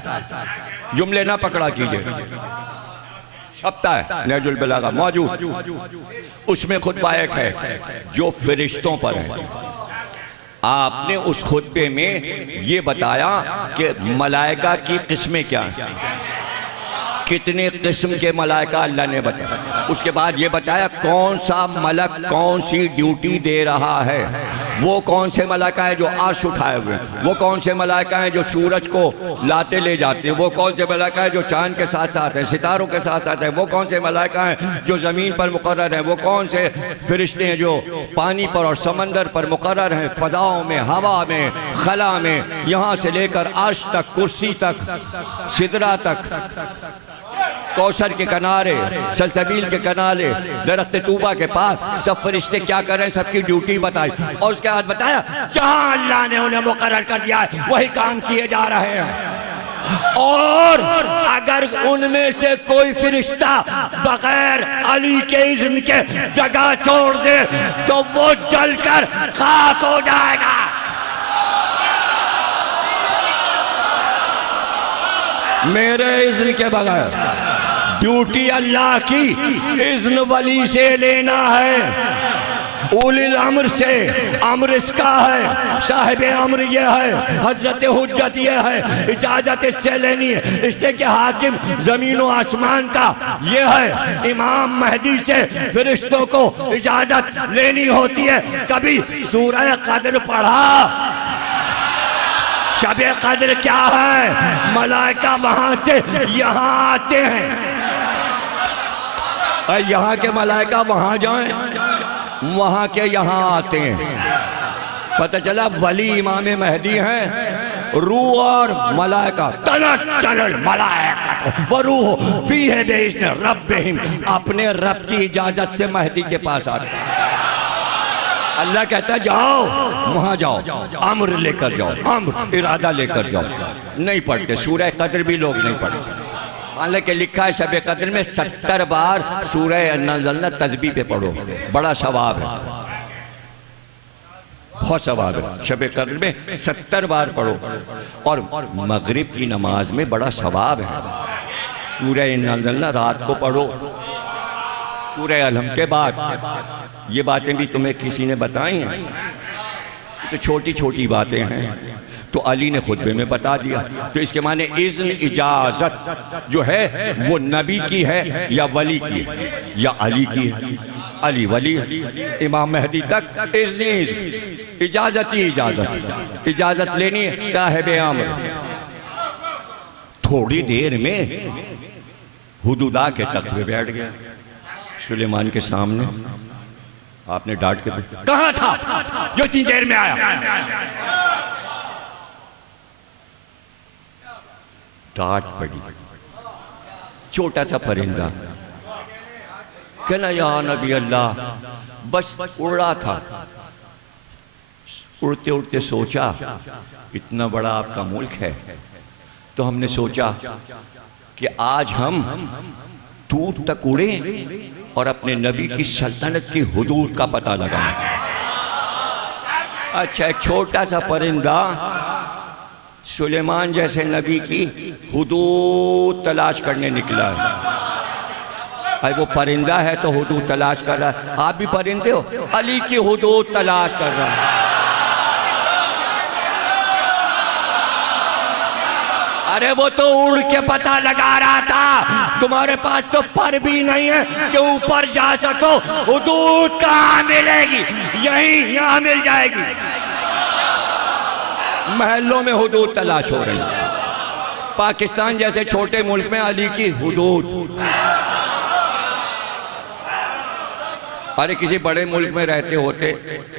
जुमले ना पकड़ा कीजिए, छपता है नहजुल बलागा मौजूद, उसमें खुतबा एक है जो फरिश्तों पर है। आपने उस खुतबे में ये बताया कि मलाइका की किस्में क्या हैं, कितने किस्म के मलाइका अल्लाह ने बताया। उसके बाद ये बताया कौन सा मलक कौन सी ड्यूटी दे रहा है, वो कौन से मलाइका हैं जो अर्श उठाए हुए हैं, वो कौन से मलाइका हैं जो सूरज को लाते ले जाते हैं, वो कौन से मलाइका हैं जो चांद के साथ साथ हैं, सितारों के साथ साथ हैं, वो कौन से मलाइका हैं जो ज़मीन पर मुकर्रर हैं, वो कौन से फरिश्ते हैं जो पानी पर और समंदर पर मुकर्रर हैं, फ़ज़ाओं में, हवा में, खला में, यहाँ से लेकर अर्श तक, कुर्सी तक, सिदरा तक, कौसर के किनारे, सलसबील के किनारे, दरख्त तूबा के पास, सब फरिश्ते क्या कर रहे हैं, सबकी ड्यूटी बताई। और उसके बाद बताया जहां अल्लाह ने उन्हें मुकर्रर कर दिया है वही काम किए जा रहे हैं। और अगर उनमें से कोई फरिश्ता बगैर अली के इज़्न के जगह छोड़ दे तो वो जलकर खाक हो जाएगा। मेरे इज़्न के बगैर ड्यूटी अल्लाह की इज़्न वली से लेना है, उलिल अम्र से, अम्र इसका है, साहिब अम्र ये है, हजरत हुज्जत ये है, इजाजत इससे लेनी है, इसलिए कि हाकिम जमीन व आसमान का ये है। इमाम महदी से फरिश्तों को इजाजत लेनी होती है। कभी सूरह कद्र पढ़ा? शब कद्र क्या है? मलाइका वहां से यहाँ आते हैं, यहाँ के मलाइका वहां जाएं, वहां के यहाँ आते हैं। पता चला वली इमाम महदी हैं, रूह और मलाइका तनस्सलुल मलाइका व रूह फीहि बिइज़्नि रब्बिहिम, अपने रब की इजाजत से महदी के पास आते हैं। अल्लाह कहता है जाओ, वहां जाओ, अम्र लेकर जाओ, अम्र इरादा लेकर जाओ। नहीं पढ़ते सूरह कद्र भी लोग नहीं पढ़ते। हालांकि लिखा है शब कद्र में 70 बार सूरह नज़लना तस्बीह पे पढ़ो, बड़ा सवाब है, बहुत सवाब है। शब कद्र में 70 बार पढ़ो। और मगरिब की नमाज में बड़ा सवाब है। सूरह नज़लना रात को पढ़ो, सूरह अलम के बाद। ये बातें भी तुम्हें किसी ने बताई हैं? तो छोटी छोटी बातें हैं, तो अली ने खुतबे में बता दिया। तो इसके माने इज़्न, इजाजत जो है वो नबी की है या वली की है या अली की है? अली वली है। इमाम महदी तक इज़्न, इजाजत ही इजाजत, इजाजत लेनी है साहिब अम्र। थोड़ी देर में हुदूदा के तख्त पे बैठ गया सुलेमान के सामने। आपने डांट के कहाँ था जो इतनी देर में आया? डांट पड़ी। छोटा सा परिंदा कहना या नबी अल्लाह, बस उड़ रहा था, उड़ते उड़ते सोचा इतना बड़ा आपका मुल्क है, तो हमने सोचा कि आज हम दूर तक उड़े और अपने नबी की सल्तनत की हुदूद का पता लगाएं। अच्छा, एक छोटा सा परिंदा सुलेमान जैसे नबी की हुदूद तलाश करने निकला है। अरे वो परिंदा है तो हुदूद तलाश कर रहा है। आप भी परिंदे हो, अली की हुदूद तलाश कर रहा है। अरे वो तो उड़ के पता लगा रहा था, तुम्हारे पास तो पर भी नहीं है कि ऊपर जा सको। हुदूद कहाँ मिलेगी? यहीं यहाँ मिल जाएगी। महलों में हुदूद तलाश हो रही है। पाकिस्तान जैसे छोटे मुल्क में अली की हुदूद। अरे किसी बड़े मुल्क में रहते होते,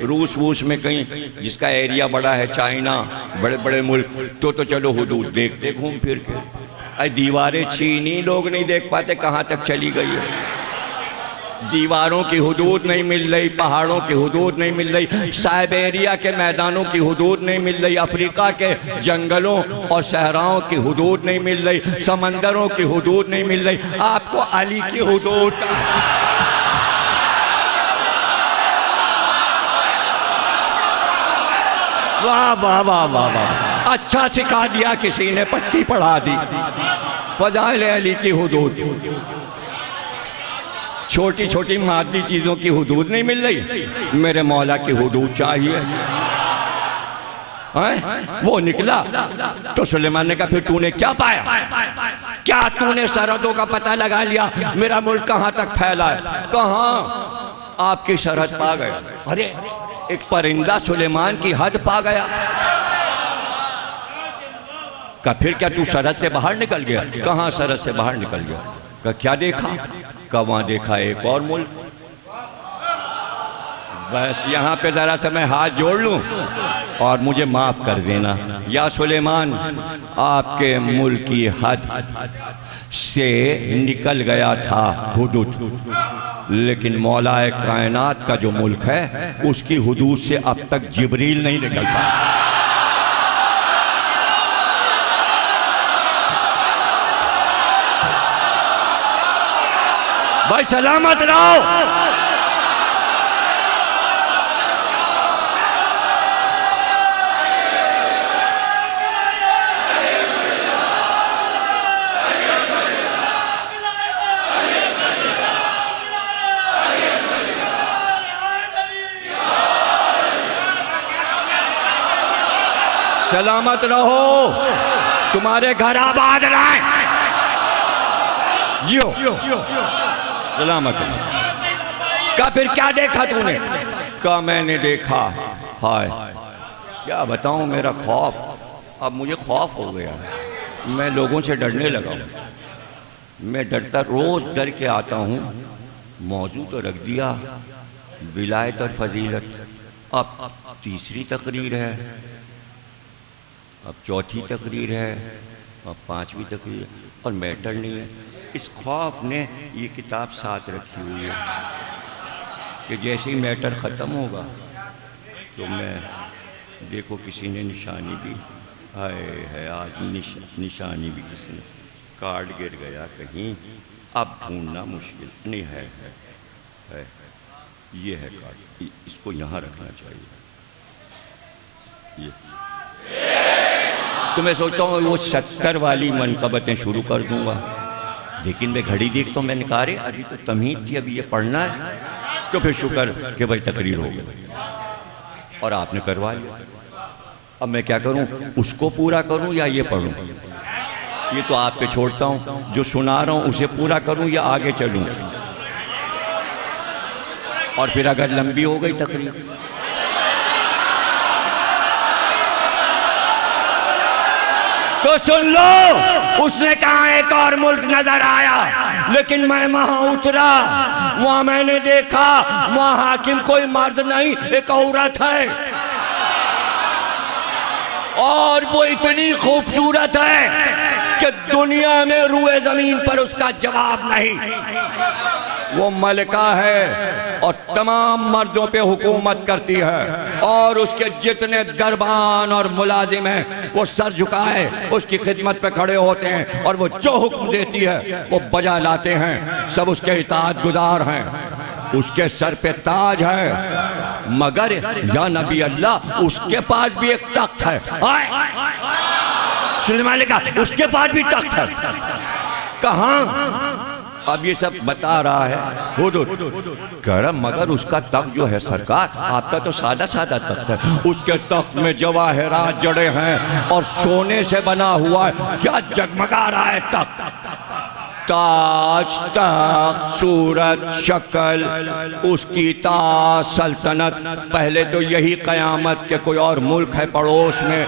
रूस वूस में कहीं जिसका एरिया बड़ा है, चाइना, बड़े बड़े मुल्क, तो चलो हुदूद देखते घूम फिर के। अरे दीवारें चीनी लोग नहीं देख पाते कहाँ तक चली गई है। दीवारों की हुदूद नहीं मिल रही, पहाड़ों की हुदूद नहीं मिल रही, साइबेरिया के मैदानों की हुदूद नहीं मिल रही, अफ्रीका के जंगलों और सहराओं की हुदूद नहीं मिल रही, समंदरों की हुदूद नहीं मिल रही। आपको अली की हुदूद। वाह वाह वाह वाह वाह, अच्छा सिखा दिया किसी ने, पट्टी पढ़ा दी। फजाइल अली की हुदूद, छोटी छोटी मादी चीजों की हुदूद नहीं मिल रही, मेरे मौला की हुदूद चाहिए। वो निकला तो सुलेमान ने कहा फिर तूने क्या पाया? क्या तूने सरहदों का पता लगा लिया? मेरा मुल्क कहां तक फैला है? कहां आपकी सरहद पा गए? अरे एक परिंदा सुलेमान की हद पा गया। का फिर क्या तू सरहद से बाहर निकल गया? कहां सरहद से बाहर निकल गया? का क्या देखा? का वहां देखा एक और मुल्क। बस यहाँ पे जरा सा मैं हाथ जोड़ लूं और मुझे माफ कर देना। या सुलेमान, आपके मुल्क की हद से निकल गया था हुदूद, लेकिन मौलाए कायनात का जो मुल्क है उसकी हुदूद से अब तक जिब्रील नहीं निकल पाया। भाई सलामत रहो। सलामत रहो, तुम्हारे घर आबाद रहें। जियो सलामत। का फिर क्या देखा तूने? का मैंने देखा, हाय क्या बताऊं, मेरा खौफ, अब मुझे खौफ हो गया, मैं लोगों से डरने लगा हूं। मैं डरता, रोज डर के आता हूं। मौजू तो रख दिया विलायत और फजीलत, अब तीसरी तकरीर है, अब चौथी तकरीर है, अब पांचवी तकरीर, और मैटर नहीं है। इस खौफ ने ये किताब साथ रखी हुई है कि जैसे ही मैटर ख़त्म होगा तो मैं, देखो किसी ने निशानी भी, है आज निशानी भी किसी ने, कार्ड गिर गया कहीं, अब ढूंढना मुश्किल नहीं है। ये है कार्ड, इसको यहाँ रखना चाहिए। ये तो मैं सोचता हूँ वो 70 वाली मनकबतें शुरू कर दूंगा, लेकिन मैं घड़ी देख तो मैंने कहा अभी तो तमीज़ थी, अभी ये पढ़ना है, तो फिर शुक्र कि भाई तकरीर हो गई और आपने करवा लिया। अब मैं क्या करूं, उसको पूरा करूं या ये पढ़ूं? ये तो आप पे छोड़ता हूं, जो सुना रहा हूं उसे पूरा करूं या आगे चलूं? और फिर अगर लंबी हो गई तकरीर तो सुन लो, उसने कहा एक और मुल्क नजर आया, लेकिन मैं वहां उतरा, वहां मैंने देखा वहां हाकिम कोई मर्द नहीं, एक औरत है, और वो इतनी खूबसूरत है कि दुनिया में रूए जमीन पर उसका जवाब नहीं। वो मलिका है और तमाम मर्दों पे हुकूमत करती है, और उसके जितने दरबान और मुलाजिम हैं वो सर झुकाए उसकी खिदमत पे खड़े होते हैं, और वो जो हुक्म देती है वो बजा लाते हैं, सब उसके इताअत गुजार हैं, उसके सर पे ताज है। मगर या नबी अल्लाह, उसके पास भी एक तख्त है। सुलेमान ने कहा उसके पास भी तख्त है। कहाँ? अब ये सब बता रहा है हुदूद करम, मगर उसका तख्त जो है सरकार, आपका तो सादा सादा तख्त है, उसके तख्त में जवाहरात जड़े हैं और सोने से बना हुआ है। क्या जगमगा रहा है तख्त, ताज, तख्त, सूरत, शक्ल, उसकी ताज सल्तनत। पहले तो यही कयामत के कोई और मुल्क है पड़ोस में।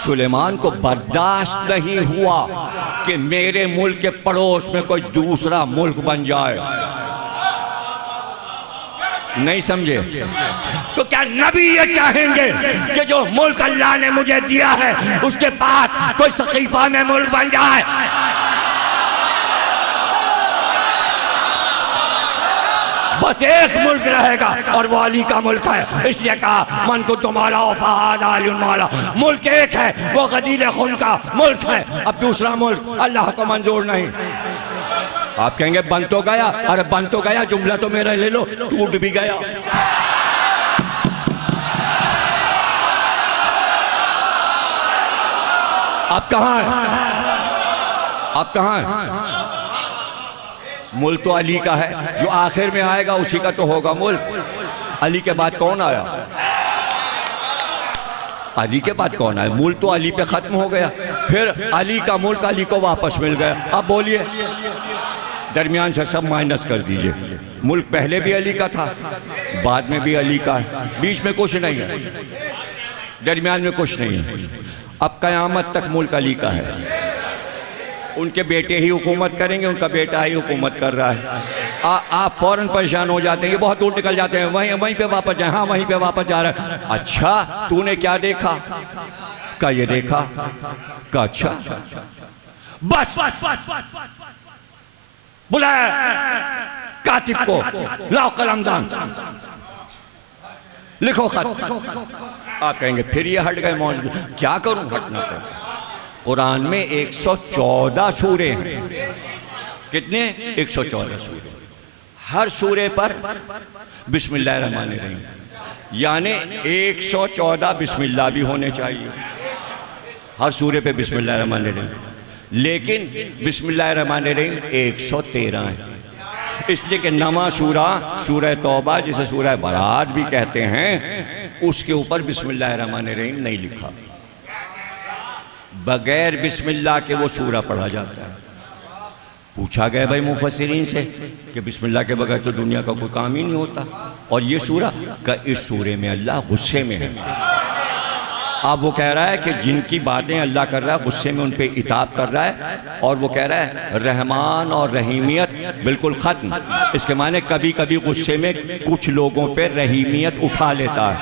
सुलेमान को बर्दाश्त नहीं हुआ कि मेरे मुल्क के पड़ोस में कोई दूसरा मुल्क बन जाए। नहीं समझे? तो क्या नबी ये चाहेंगे कि जो मुल्क अल्लाह ने मुझे दिया है उसके पास कोई सकीफा में मुल्क बन जाए? बस एक मुल्क रहेगा और वो अली का मुल्क है। इसलिए कहा मन को तुम्हारा वफाद, मुल्क एक है, वो गदीर खुन का मुल्क है। अब दूसरा मुल्क अल्लाह को मंजूर नहीं। आप कहेंगे बन तो गया, अरे बन तो गया, जुमला तो मेरा ले लो, टूट भी गया। आप कहाँ हैं? आप कहाँ हैं? मुल्क तो अली का है, जो आखिर में आएगा उसी का तो होगा मुल्क। अली के बाद कौन आया? अली के बाद कौन आया? मुल्क तो अली पे खत्म हो गया, फिर अली का मुल्क अली को वापस मिल गया। अब बोलिए, दरमियान से सब माइनस कर दीजिए। मुल्क पहले भी अली का था, बाद में भी अली का है, बीच में कुछ नहीं है, दरमियान में कुछ नहीं है। अब क़यामत तक मुल्क अली का है। उनके बेटे ही हुकूमत करेंगे, उनका बेटा ही हुकूमत कर रहा है। आप फौरन परेशान हो जाते हैं, ये बहुत दूर निकल जाते हैं, वहीं पे वापस जाए। हाँ, वहीं पे वापस जा रहा है। अच्छा, तूने क्या देखा? का ये देखा का? अच्छा, बस बुलाया कातिब को, लाओ कलमदान, लिखो खत। आप कहेंगे फिर ये हट गए मौजूद, क्या करूं? हटना कर। कुरान में 114 सूरे हैं। कितने? 114 सूरे। हर सूरे पर बिस्मिल्लाहिर्रहमानिर्रहीम, यानी 114 बिस्मिल्लाह भी होने चाहिए हर सूरे पे बिस्मिल्लाहिर्रहमानिर्रहीम। लेकिन बिस्मिल्लाहिर्रहमानिर्रहीम 113 है, इसलिए कि नमा सूरा सूरह तौबा, जिसे सूरह बरात भी कहते हैं, उसके ऊपर बिस्मिल्लाहिर्रहमानिर्रहीम नहीं लिखा। बगैर बिस्मिल्लाह के वो सूरा पढ़ा जाता है। पूछा गया भाई मुफस्सिरीन से कि बिस्मिल्लाह के बगैर तो दुनिया का कोई काम ही नहीं होता, और ये सूरा का, इस सूरे में अल्लाह गुस्से में है। अब वो कह रहा है कि जिनकी बातें अल्लाह कर रहा है, गुस्से में उन पे इताब कर रहा है, और वो कह रहा है रहमान और रहीमियत बिल्कुल ख़त्म। इसके माने कभी कभी गुस्से में कुछ लोगों पे रहीमियत उठा लेता है,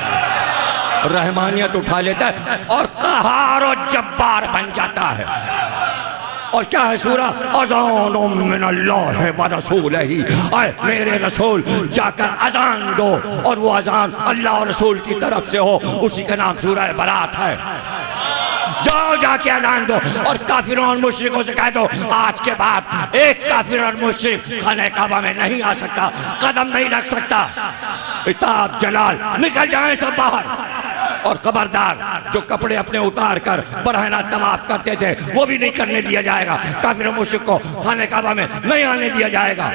रहमानियत उठा लेता है, और क़हार और जब्बार बन जाता है। और क्या है सूरा? अज़ानुम मिनल्लाहि व रसूलिही, आए मेरे रसूल जाकर अजान दो, और वो अजान अल्लाह और रसूल की तरफ से हो, उसी का नाम सूरह बरात है। जाओ जाके अजान दो, और काफिरों और मुशरिकों से कह दो आज के बाद एक काफिर और मुशरिक खाने काबा में नहीं आ सकता, कदम नहीं रख सकता। इताब जलाल निकल जाए सब बाहर। और खबरदार, जो कपड़े अपने उतार कर बरहना तवाफ करते थे वो भी नहीं करने दिया जाएगा। काफिर और मुशरिक को खाने काबा में नहीं आने दिया जाएगा।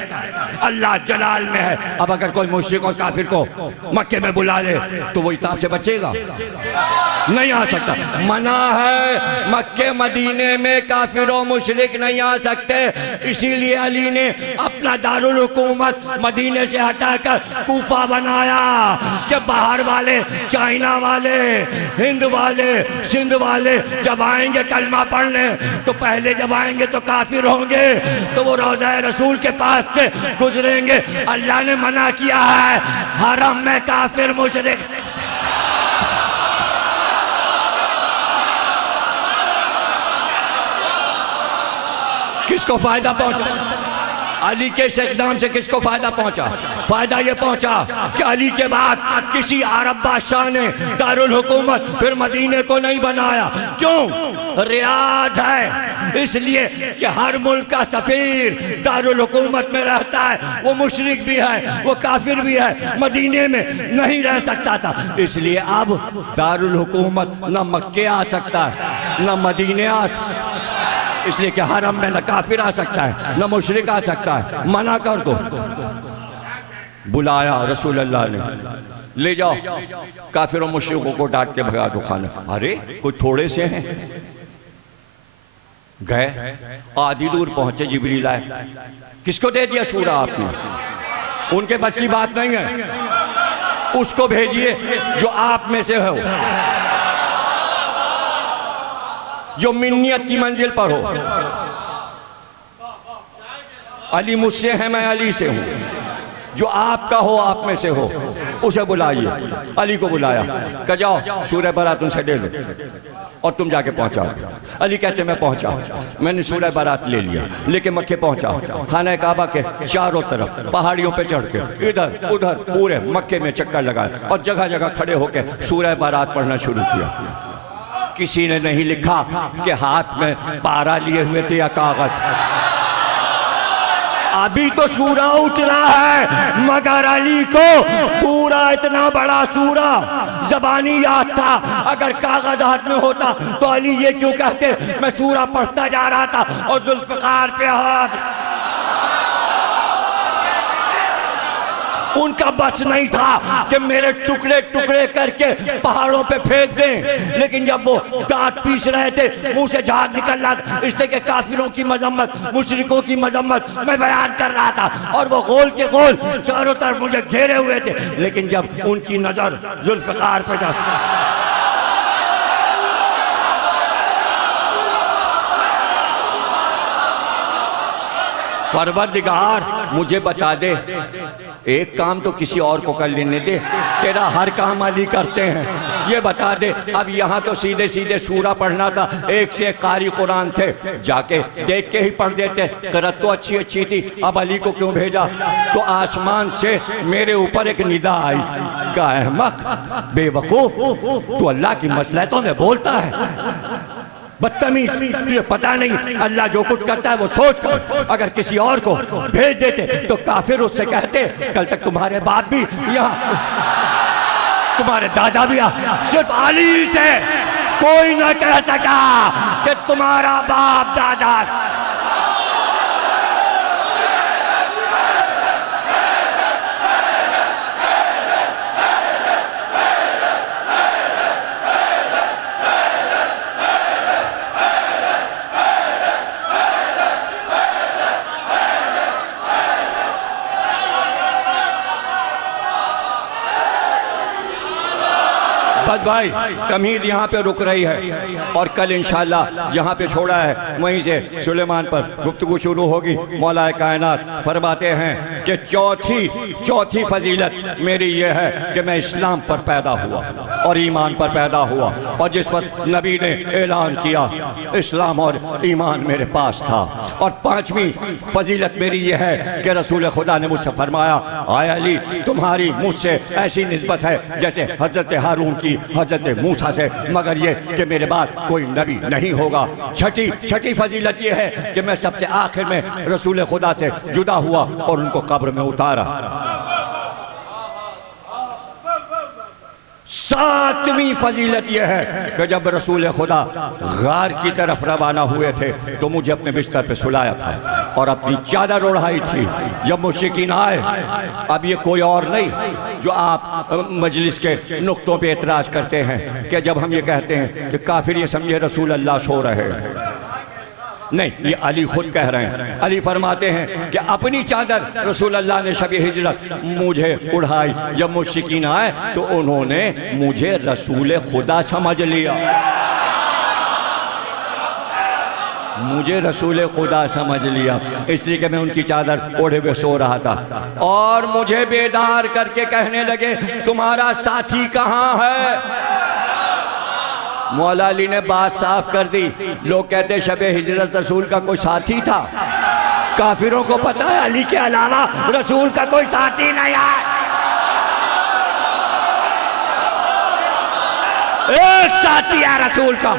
अल्लाह जलाल में है। अब अगर कोई मुशरिक और काफिर को मक्के में बुला ले तो वो इताब से बचेगा? नहीं आ सकता। मना है, मक्के मदीने में काफिर और मुशरिक नहीं आ सकते। इसीलिए अली ने अपना दारुल हुकूमत मदीने से हटाकर कूफा बनाया कि बाहर वाले, चाइना वाले, हिंद वाले, सिंध वाले जब आएंगे कलमा पढ़ने, तो पहले जब आएंगे तो काफिर होंगे, तो वो रोज़ा रसूल के पास से गुजरेंगे। अल्लाह ने मना किया है हरम में काफिर मुशरिक। किसको फायदा पहुंचा? अली के इस इक़दाम से किसको फायदा पहुंचा? फायदा ये पहुंचा कि अली के बाद किसी अरब बादशाह ने दारुल हुकूमत फिर मदीने को नहीं बनाया। क्यों? रियाज है, इसलिए कि हर मुल्क का सफीर दारुल हुकूमत में रहता है। वो मुशरिक भी है, वो काफिर भी है, मदीने में नहीं रह सकता था। इसलिए अब दारुल हुकूमत न मक्के आ सकता है न मदीने आ सकता है। इसलिए कि हरम में न काफिर आ सकता है न मुशरिक आ सकता है। मना कर दो। बुलाया रसूल अल्लाह ने, ले जाओ काफिरों मुशरिकों को डांट के भगा दो खाने। अरे कोई थोड़े से हैं। गए, आधी दूर पहुंचे, जिब्रील आए। किसको दे दिया सूरा आपने? उनके बस की बात नहीं है। उसको भेजिए जो आप में से हो, जो मिन्नियत की मंजिल पर हो। अली मुझसे है, मैं अली से हूं। जो आपका हो, आप में से हो, उसे बुलाइए। अली को बुलाया, कह जाओ सूरह बरात उनसे ले लो और तुम जाके पहुंचाओ। अली कहते मैं पहुंचा, मैंने सूरह बरात ले लिया, लेके मक्के पहुंचा। खाना काबा के चारों तरफ पहाड़ियों पे चढ़ के इधर उधर पूरे मक्के में चक्कर लगाया और जगह जगह खड़े होकर सूरह बरात पढ़ना शुरू किया। किसी ने नहीं लिखा कि हाथ में पारा लिए हुए थे या कागज। अभी तो सूरा उतरा है, मगर अली को पूरा इतना बड़ा सूरा जबानी याद था। अगर कागज हाथ में होता तो अली ये क्यों कहते मैं सूरा पढ़ता जा रहा था और जुल्फ़िकार पे हाथ। उनका बस नहीं था कि मेरे टुकड़े टुकड़े करके पहाड़ों पे फेंक दें, लेकिन जब वो दांत पीस रहे थे, मुंह से झाग निकल रहा था, इसलिए कि काफिरों की मजम्मत, मुशरिकों की मजम्मत मैं बयान कर रहा था, और वो गोल के गोल चारों तरफ मुझे घेरे हुए थे। लेकिन जब उनकी नजर जुल्फ़िकार पे जाती, परवरदिगार मुझे बता दे, एक काम तो किसी और को कर लेने दे, तेरा हर काम अली करते हैं, ये बता दे। अब यहाँ तो सीधे सीधे सूरा पढ़ना था, एक से एक कारी कुरान थे, जाके देख के ही पढ़ देते, करत तो अच्छी अच्छी थी, अब अली को क्यों भेजा? तो आसमान से मेरे ऊपर एक निदा आई, का अहमक बेवकूफ, तू अल्लाह की मसलहतों में बोलता है, बदतमीज, तुझे पता नहीं अल्लाह जो कुछ करता है वो सोच कर। अगर किसी और को भेज देते तो काफिर उससे कहते कल तक तुम्हारे बाप भी यहाँ, तुम्हारे दादा भी यहाँ, सिर्फ अली से कोई न कह सका कि तुम्हारा बाप दादा। बस भाई तमीद यहाँ पे रुक रही है, और कल इंशाल्लाह जहाँ पे छोड़ा है वहीं से सुलेमान पर गुफ्तगू शुरू होगी। मौला कायनात फरमाते हैं कि चौथी फजीलत मेरी ये है कि मैं इस्लाम पर पैदा हुआ और ईमान पर पैदा हुआ, और जिस वक्त नबी ने ऐलान किया इस्लाम और ईमान मेरे पास था। और पांचवी फजीलत मेरी ये है कि रसूल खुदा ने मुझसे फरमाया, आय अली तुम्हारी मुझसे ऐसी निस्बत है जैसे हजरत हारून की हजरत मूसा से, मगर ये कि मेरे बाद कोई नबी नहीं होगा। छठी फजीलत ये है कि मैं सबसे आखिर में रसूल खुदा से जुदा हुआ और उनको कब्र में उतारा। सातवीं फजीलत यह है कि जब रसूल खुदा गार की तरफ रवाना हुए थे तो मुझे अपने बिस्तर पे सुलाया था और अपनी चादर ओढ़ाई थी। जब मुश्रिकीन आए, अब ये कोई और नहीं जो आप मजलिस के नुक्तों पे एतराज करते हैं कि जब हम ये कहते हैं कि काफिर ये समझे रसूल अल्लाह सो रहे हैं, नहीं, ये अली खुद कह रहे हैं। अली फरमाते हैं कि अपनी चादर रसूल अल्लाह ने शब हिजरत मुझे उड़ाई, जब मुश्रिकीन आए तो उन्होंने मुझे रसूल खुदा समझ लिया, मुझे रसूल खुदा समझ लिया, इसलिए कि मैं उनकी चादर ओढ़े हुए सो रहा था, और मुझे बेदार करके कहने लगे तुम्हारा साथी कहाँ है। मौला अली ने बात साफ कर दी। लोग कहते शबे हिजरत रसूल का कोई साथी था, काफिरों को पता है अली के अलावा रसूल का कोई साथी नहीं है। एक साथी है रसूल का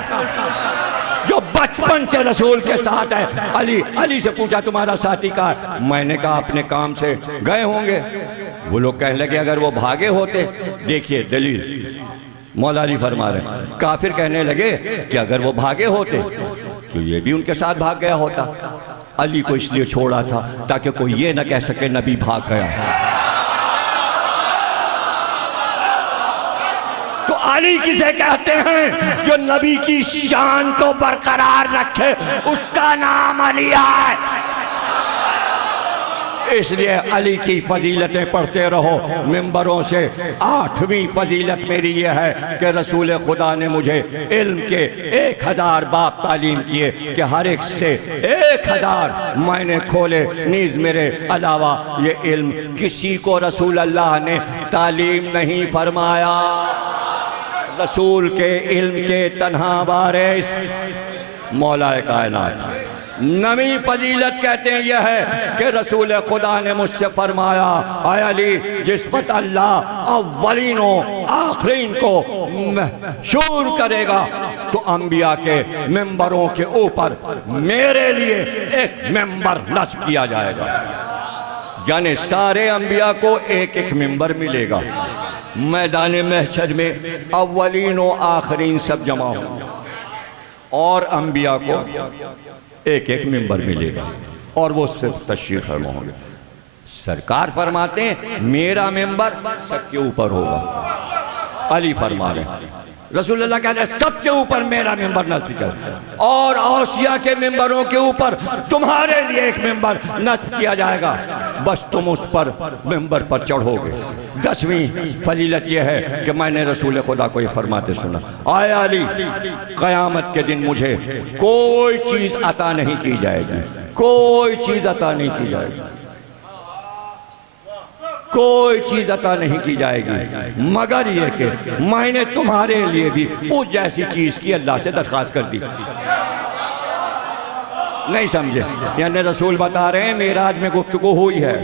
जो बचपन से रसूल के साथ है। अली से पूछा तुम्हारा साथी का है? मैंने कहा अपने काम से गए होंगे। वो लोग कहने लगे अगर वो भागे होते, देखिए दलील मौला अली फरमा रहे। काफिर कहने लगे कि अगर वो भागे होते तो ये भी उनके साथ भाग गया होता। अली को इसलिए छोड़ा था ताकि कोई ये ना कह सके नबी भाग गया। तो अली किसे कहते हैं? जो नबी की शान को बरकरार रखे, उसका नाम अली है। इसलिए अली की फजीलतें पढ़ते रहो मिंबरों से। आठवीं फजीलत मेरी यह है कि रसूल खुदा ने मुझे इल्म के 1000 बाब तालीम किए कि हर एक से 1000 मैंने खोले, नीज मेरे अलावा ये इल्म किसी को रसूल अल्लाह ने तालीम नहीं फरमाया। रसूल के इल्म के तन्हा वारिस मौला कायनात। नवी फजीलत कहते हैं यह है कि रसूल खुदा ने मुझसे फरमाया, आय अली जिस पर अल्लाह अव्वलीनों आखरीन को मशहूर करेगा तो अंबिया के मेंबरों के ऊपर मेरे लिए एक मेंबर नस्ब किया जाएगा। यानी सारे अंबिया को एक एक मेंबर मिलेगा। मैदान महशर में अव्वलीन व आखरीन सब जमा होंगे और अंबिया को एक एक मेंबर मिलेगा और वो सिर्फ तशरीफ फरमा होंगे। सरकार फरमाते हैं मेरा मेंबर सबके ऊपर होगा। अली फरमा रहे, रसूलुल्लाह कहते हैं सबके ऊपर मेरा मेंबर नस्ब कर और औसिया के मेंबरों के ऊपर तुम्हारे लिए एक मेंबर नस्ब किया जाएगा, बस तुम उस पर मेंबर पर चढ़ोगे। 10वीं फजीलत यह है कि मैंने रसूल खुदा को ये फरमाते सुना, आए अली क़यामत के दिन मुझे कोई चीज़ अता नहीं की जाएगी, कोई चीज़ अता नहीं की जाएगी, कोई चीज अता नहीं की जाएगी मगर ये कि मैंने तुम्हारे लिए भी उस जैसी चीज की अल्लाह से दरख्वास्त कर दी। नहीं समझे? यानी रसूल बता रहे हैं मेराज में गुफ्तगू हुई है।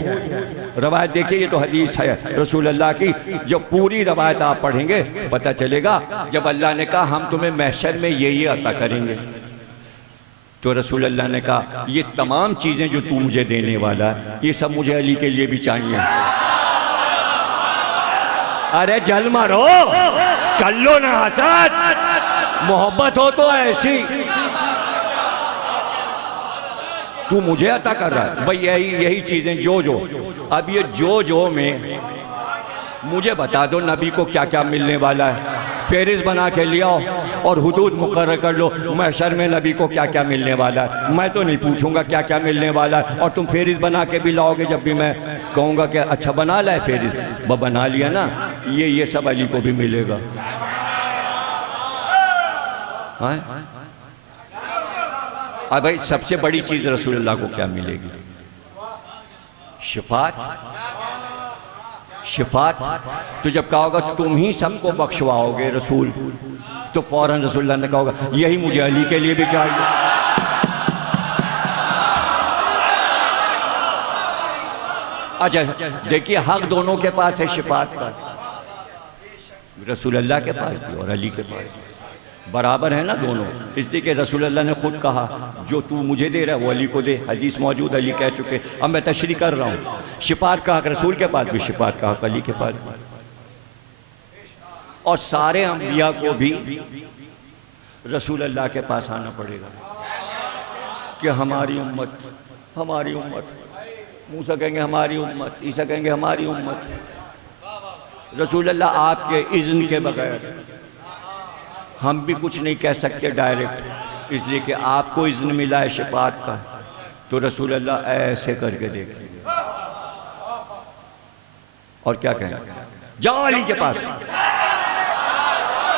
रवायत देखिए, ये तो हदीस है रसूल अल्लाह की। जब पूरी रवायत आप पढ़ेंगे पता चलेगा, जब अल्लाह ने कहा हम तुम्हें महशर में ये अता करेंगे, तो रसूल अल्लाह ने कहा ये तमाम चीजें जो तू मुझे देने वाला है ये सब मुझे अली के लिए भी चाहिए। अरे जल मारो, चल लो ना हसद, मोहब्बत हो तो ऐसी। तू मुझे अता कर रहा है भाई, यही चीजें जो अब ये जो में मुझे बता दो नबी को क्या क्या मिलने वाला है, फेरिस बना के ले आओ और हुदूद मुकर्रर कर लो महशर में नबी को क्या क्या मिलने वाला है। मैं तो नहीं पूछूंगा क्या क्या मिलने वाला है, और तुम फेरिस बना के भी लाओगे जब भी मैं कहूँगा कि अच्छा बना लाए फेरिस, वो बना लिया ना, ये सब अली को भी मिलेगा। अब भाई सबसे बड़ी चीज़ रसूलुल्लाह को क्या मिलेगी? शिफात। शिफात तो जब कहा होगा तुम ही सबको बख्शवाओगे रसूल, तो फौरन रसूलुल्लाह ने कहा होगा यही मुझे अली के लिए भी चाहिए। अच्छा देखिए, हक दोनों के पास है शिफात का, रसूलुल्लाह के पास भी और अली के पास भी बराबर है ना दोनों। इसलिए कि रसूलुल्लाह ने खुद कहा जो तू मुझे दे रहा है वो अली को दे, हदीस मौजूद, अली कह चुके। अब मैं तशरीह कर रहा हूँ, शिफात का हक रसूल के पास भी, शिफात का हक अली के पास भी। और सारे अंबिया को भी रसूलुल्लाह के पास आना पड़ेगा कि हमारी उम्मत, हमारी उम्मत। मूसा कहेंगे हमारी उम्मत, ईसा कहेंगे हमारी उम्मत। रसूलुल्लाह आपके इज़्न के बगैर हम भी कुछ नहीं कह सकते डायरेक्ट, इसलिए कि आपको इज़्न मिला है शिफात का, तो रसूलुल्लाह ऐसे करके देखिए और क्या कहें, जाओ अली के पास।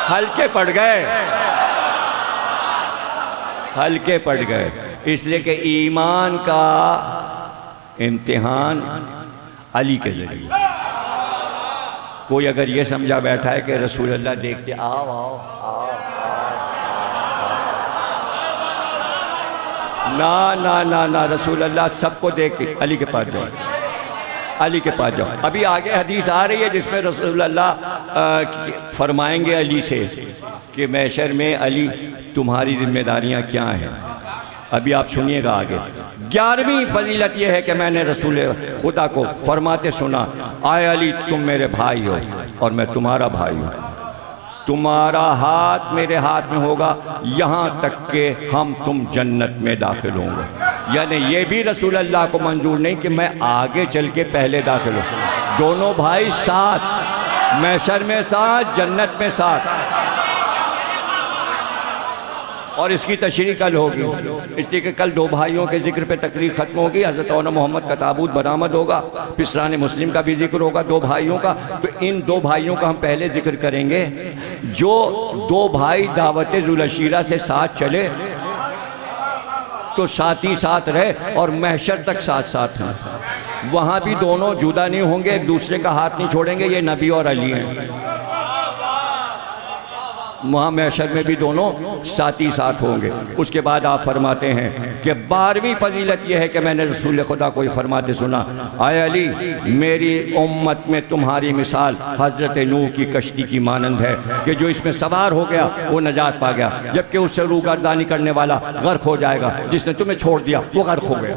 हल्के पड़ गए, हल्के पड़ गए, इसलिए कि ईमान का इम्तिहान अली के जरिए। कोई अगर ये समझा बैठा है कि रसूलुल्लाह देखते आओ आओ आओ, ना ना ना ना, रसूलुल्लाह सबको देख के अली के पास जाओ, अली के पास जाओ। अभी आगे हदीस आ रही है जिसमें रसूलुल्लाह फरमाएंगे अली से कि महशर में अली तुम्हारी जिम्मेदारियां क्या हैं। अभी आप सुनिएगा आगे। 11वीं फजीलत यह है कि मैंने रसूल खुदा को फरमाते सुना, आए अली तुम मेरे भाई हो और मैं तुम्हारा भाई हूँ, तुम्हारा हाथ मेरे हाथ में होगा यहाँ तक कि हम तुम जन्नत में दाखिल होंगे। यानी ये भी रसूल अल्लाह को मंजूर नहीं कि मैं आगे चल के पहले दाखिल हूँ, दोनों भाई साथ, महशर में साथ, जन्नत में साथ। और इसकी तशरीह कल होगी, इसलिए कि कल दो भाइयों के जिक्र पे तकरीर खत्म होगी। हज़रत औना मोहम्मद का ताबूत बरामद होगा, फिर कुरान मुस्लिम का भी जिक्र होगा दो भाइयों का। तो इन दो भाइयों का हम पहले जिक्र करेंगे, जो दो भाई दावत ज़ुलअशीरा से साथ चले तो साथ ही साथ रहे और महशर तक साथ साथ हैं। वहाँ भी दोनों जुदा नहीं होंगे, एक दूसरे का हाथ नहीं छोड़ेंगे। ये नबी और अली हैं, वहाँ महशर में भी दोनों साथ ही साथ होंगे। उसके बाद आप फरमाते हैं कि 12वीं फजीलत यह है कि मैंने रसूल खुदा को फरमाते सुना, आए अली, मेरी उम्मत में तुम्हारी मिसाल हज़रत नूह की कश्ती की मानंद है कि जो इसमें सवार हो गया वो नजात पा गया, जबकि उससे रूगर्दानी करने वाला गर्क हो जाएगा। जिसने तुम्हें छोड़ दिया वो गर्क हो गया।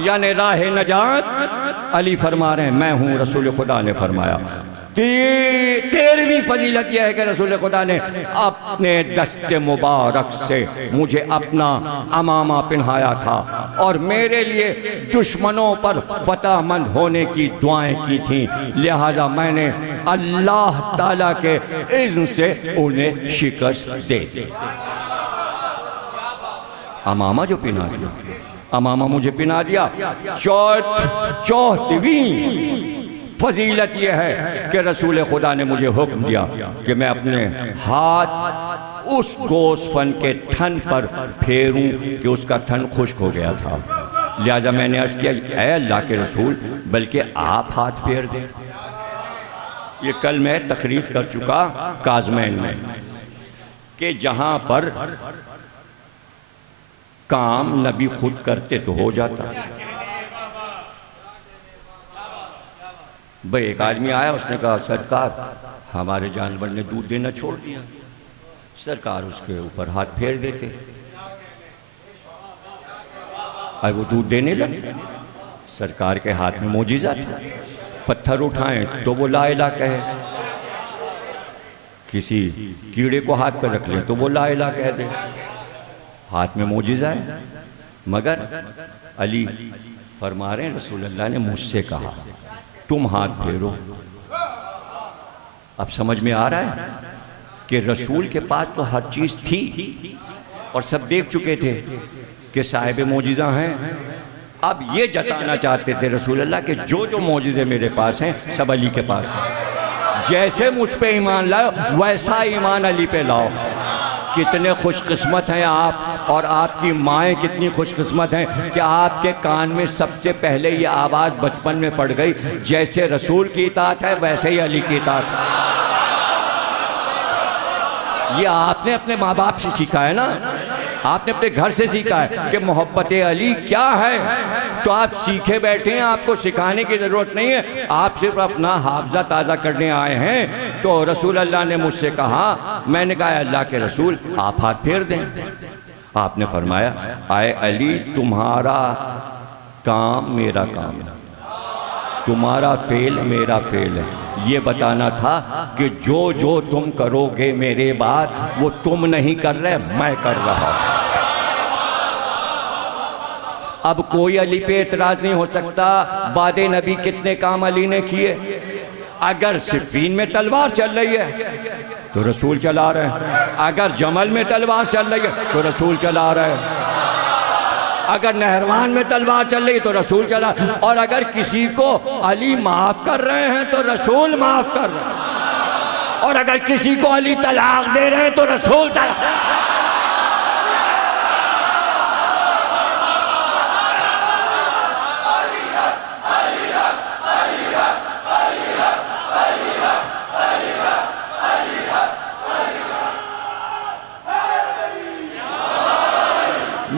यानी राह नजात अली फरमा रहे हैं, मैं हूँ। रसूल खुदा ने फरमाया 13वीं फजीलत यह है कि रसूल खुदा ने अपने दस्ते मुबारक से मुझे अपना अमामा पहनाया था और मेरे लिए दुश्मनों पर फतहमंद होने की दुआएं की थीं, लिहाजा मैंने अल्लाह ताला के इज़्न से उन्हें शिकस्त दे दी। अमामा जो पहना दिया, अमामा मुझे पहना दिया। 4वीं फजीलत यह है कि रसूल खुदा ने मुझे हुक्म दिया कि मैं अपने हाथ उस गोस्फन के थन पर फेरूं कि उसका थन खुश्क हो गया था। लिहाजा मैंने अर्ज़ किया, ऐ अल्लाह के रसूल, बल्कि आप हाथ फेर दें। ये कल मैं तकरीर कर चुका काज़मैन में कि जहाँ पर काम नबी खुद करते तो हो जाता। भाई एक आदमी आया, उसने कहा सरकार हमारे जानवर ने दूध देना छोड़ दिया। सरकार उसके ऊपर हाथ फेर देते, और वो दूध देने लगे। सरकार के हाथ में मोजिज़ा था, पत्थर उठाएं तो वो ला इलाहा कहे, किसी कीड़े को हाथ पर रख लें तो वो ला इलाहा कह दे। हाथ में मोजिज़ा है। मगर अली फरमा रहे हैं, रसूल अल्लाह ने मुझसे कहा तुम हाथ फेरो। अब समझ में आ रहा है कि रसूल के पास तो हर चीज़ थी और सब देख चुके थे कि साहिब मोजिज़ा हैं। अब ये जताना चाहते थे रसूल अल्लाह के जो जो मोजिज़े मेरे पास हैं सब अली के पास हैं। जैसे मुझ पे ईमान लाओ वैसा ईमान अली पे लाओ। कितने खुशकिस्मत हैं आप, और आपकी माएँ कितनी खुशकिस्मत हैं कि आपके कान में सबसे पहले ये आवाज़ बचपन में पड़ गई, जैसे रसूल की इताअत है वैसे ही अली की इताअत है। ये आपने अपने माँ बाप से सीखा है ना, आपने अपने घर से सीखा है कि मोहब्बत अली क्या है, तो आप सीखे बैठे हैं, आपको सिखाने की ज़रूरत नहीं है, आप सिर्फ अपना हाफ़ज़ा ताज़ा करने आए हैं। तो रसूल अल्लाह ने मुझसे कहा, मैंने कहा अल्लाह के रसूल आप हाथ फेर दें। आपने फरमाया, आए अली, तुम्हारा काम मेरा काम है, तुम्हारा फेल मेरा फेल है। ये बताना था कि जो जो तुम करोगे मेरे बाद वो तुम नहीं कर रहे, मैं कर रहा हूं। अब कोई अली पे एतराज नहीं हो सकता। बादे नबी कितने काम अली ने किए। अगर सिफ़ीन में तलवार चल रही है तो रसूल चला रहे हैं, अगर जमल में तलवार चल रही है तो रसूल चला रहे हैं, अगर नहरवान में तलवार चल रही है तो रसूल चला, और अगर किसी को अली माफ कर रहे हैं तो रसूल माफ कर रहे हैं, और अगर किसी को अली तलाक दे रहे हैं तो रसूल तलाक।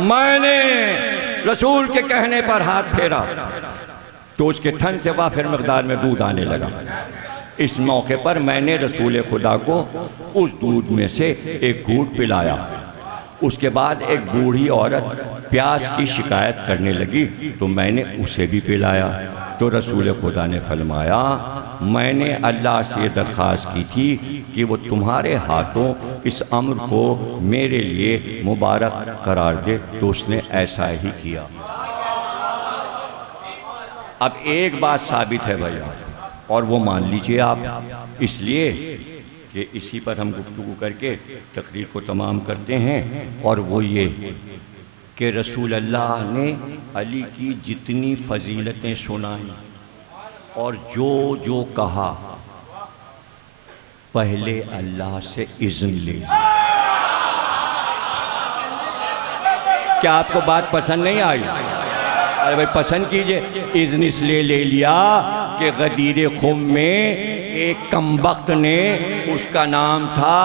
मैंने रसूल के कहने पर हाथ फेरा तो उसके थन से वाफिर मकदार में दूध आने लगा। इस मौके पर मैंने रसूल खुदा को उस दूध में से एक घूंट पिलाया। उसके बाद एक बूढ़ी औरत प्यास की शिकायत करने लगी तो मैंने उसे भी पिलाया। तो रसूल खुदा ने फरमाया, मैंने अल्लाह से दरख्वास्त की थी कि वो तुम्हारे हाथों इस अम्र को मेरे लिए मुबारक करार दे, तो उसने ऐसा ही किया। अब एक बात साबित है भैया, और वो मान लीजिए आप, इसलिए कि इसी पर हम गुफ्तगू करके तकरीर को तमाम करते हैं, और वो ये कि रसूल अल्लाह ने अली की जितनी फजीलतें सुनाई और जो जो कहा पहले अल्लाह से इज़्न ले। क्या आपको बात पसंद नहीं आई? अरे भाई पसंद कीजिए। इज़्न इसलिए ले लिया कि गदीर खुम में एक कमबख्त ने, उसका नाम था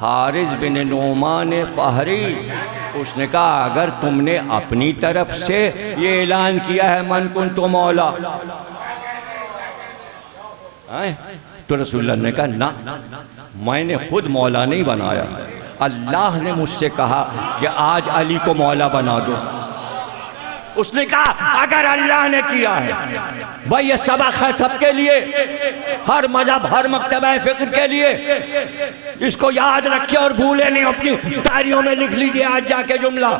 हारिस बिन नोमान फहरी, उसने कहा अगर तुमने अपनी तरफ से ये ऐलान किया है मन कुन तो मौला, तो रसूलुल्लाह ने कहा ना, मैंने खुद मौला नहीं बनाया, अल्लाह ने मुझसे कहा कि आज अली को मौला बना दो। उसने कहा अगर अल्लाह ने किया है, भाई ये सबक है सबके लिए, हर मजहब हर मकतबा फिक्र के लिए, इसको याद रखिए और भूले नहीं, अपनी डायरियों में लिख लीजिए आज जाके जुमला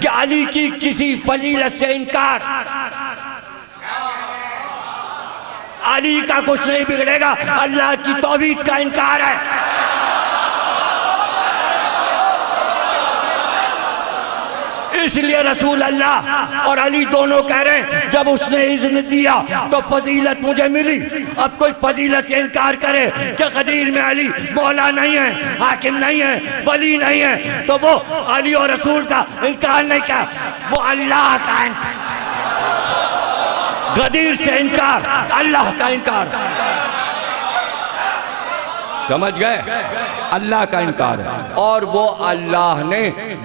कि अली की किसी फजीलत से इनकार, अली का कुछ नहीं बिगड़ेगा, अल्लाह की तौहीद का इनकार है। इसलिए रसूल अल्लाह और अली दोनों कह रहे हैं जब उसने इज़्न दिया तो फजीलत मुझे मिली। अब कोई फजीलत से इनकार करे कि गदीर में अली मौला नहीं है, हाकिम नहीं है, वली नहीं है, तो वो अली और रसूल का इनकार नहीं किया, वो अल्लाह का इनकार, गदीर से इनकार, अल्लाह का इनकार। समझ गए? अल्लाह का इनकार है, और वो अल्लाह ने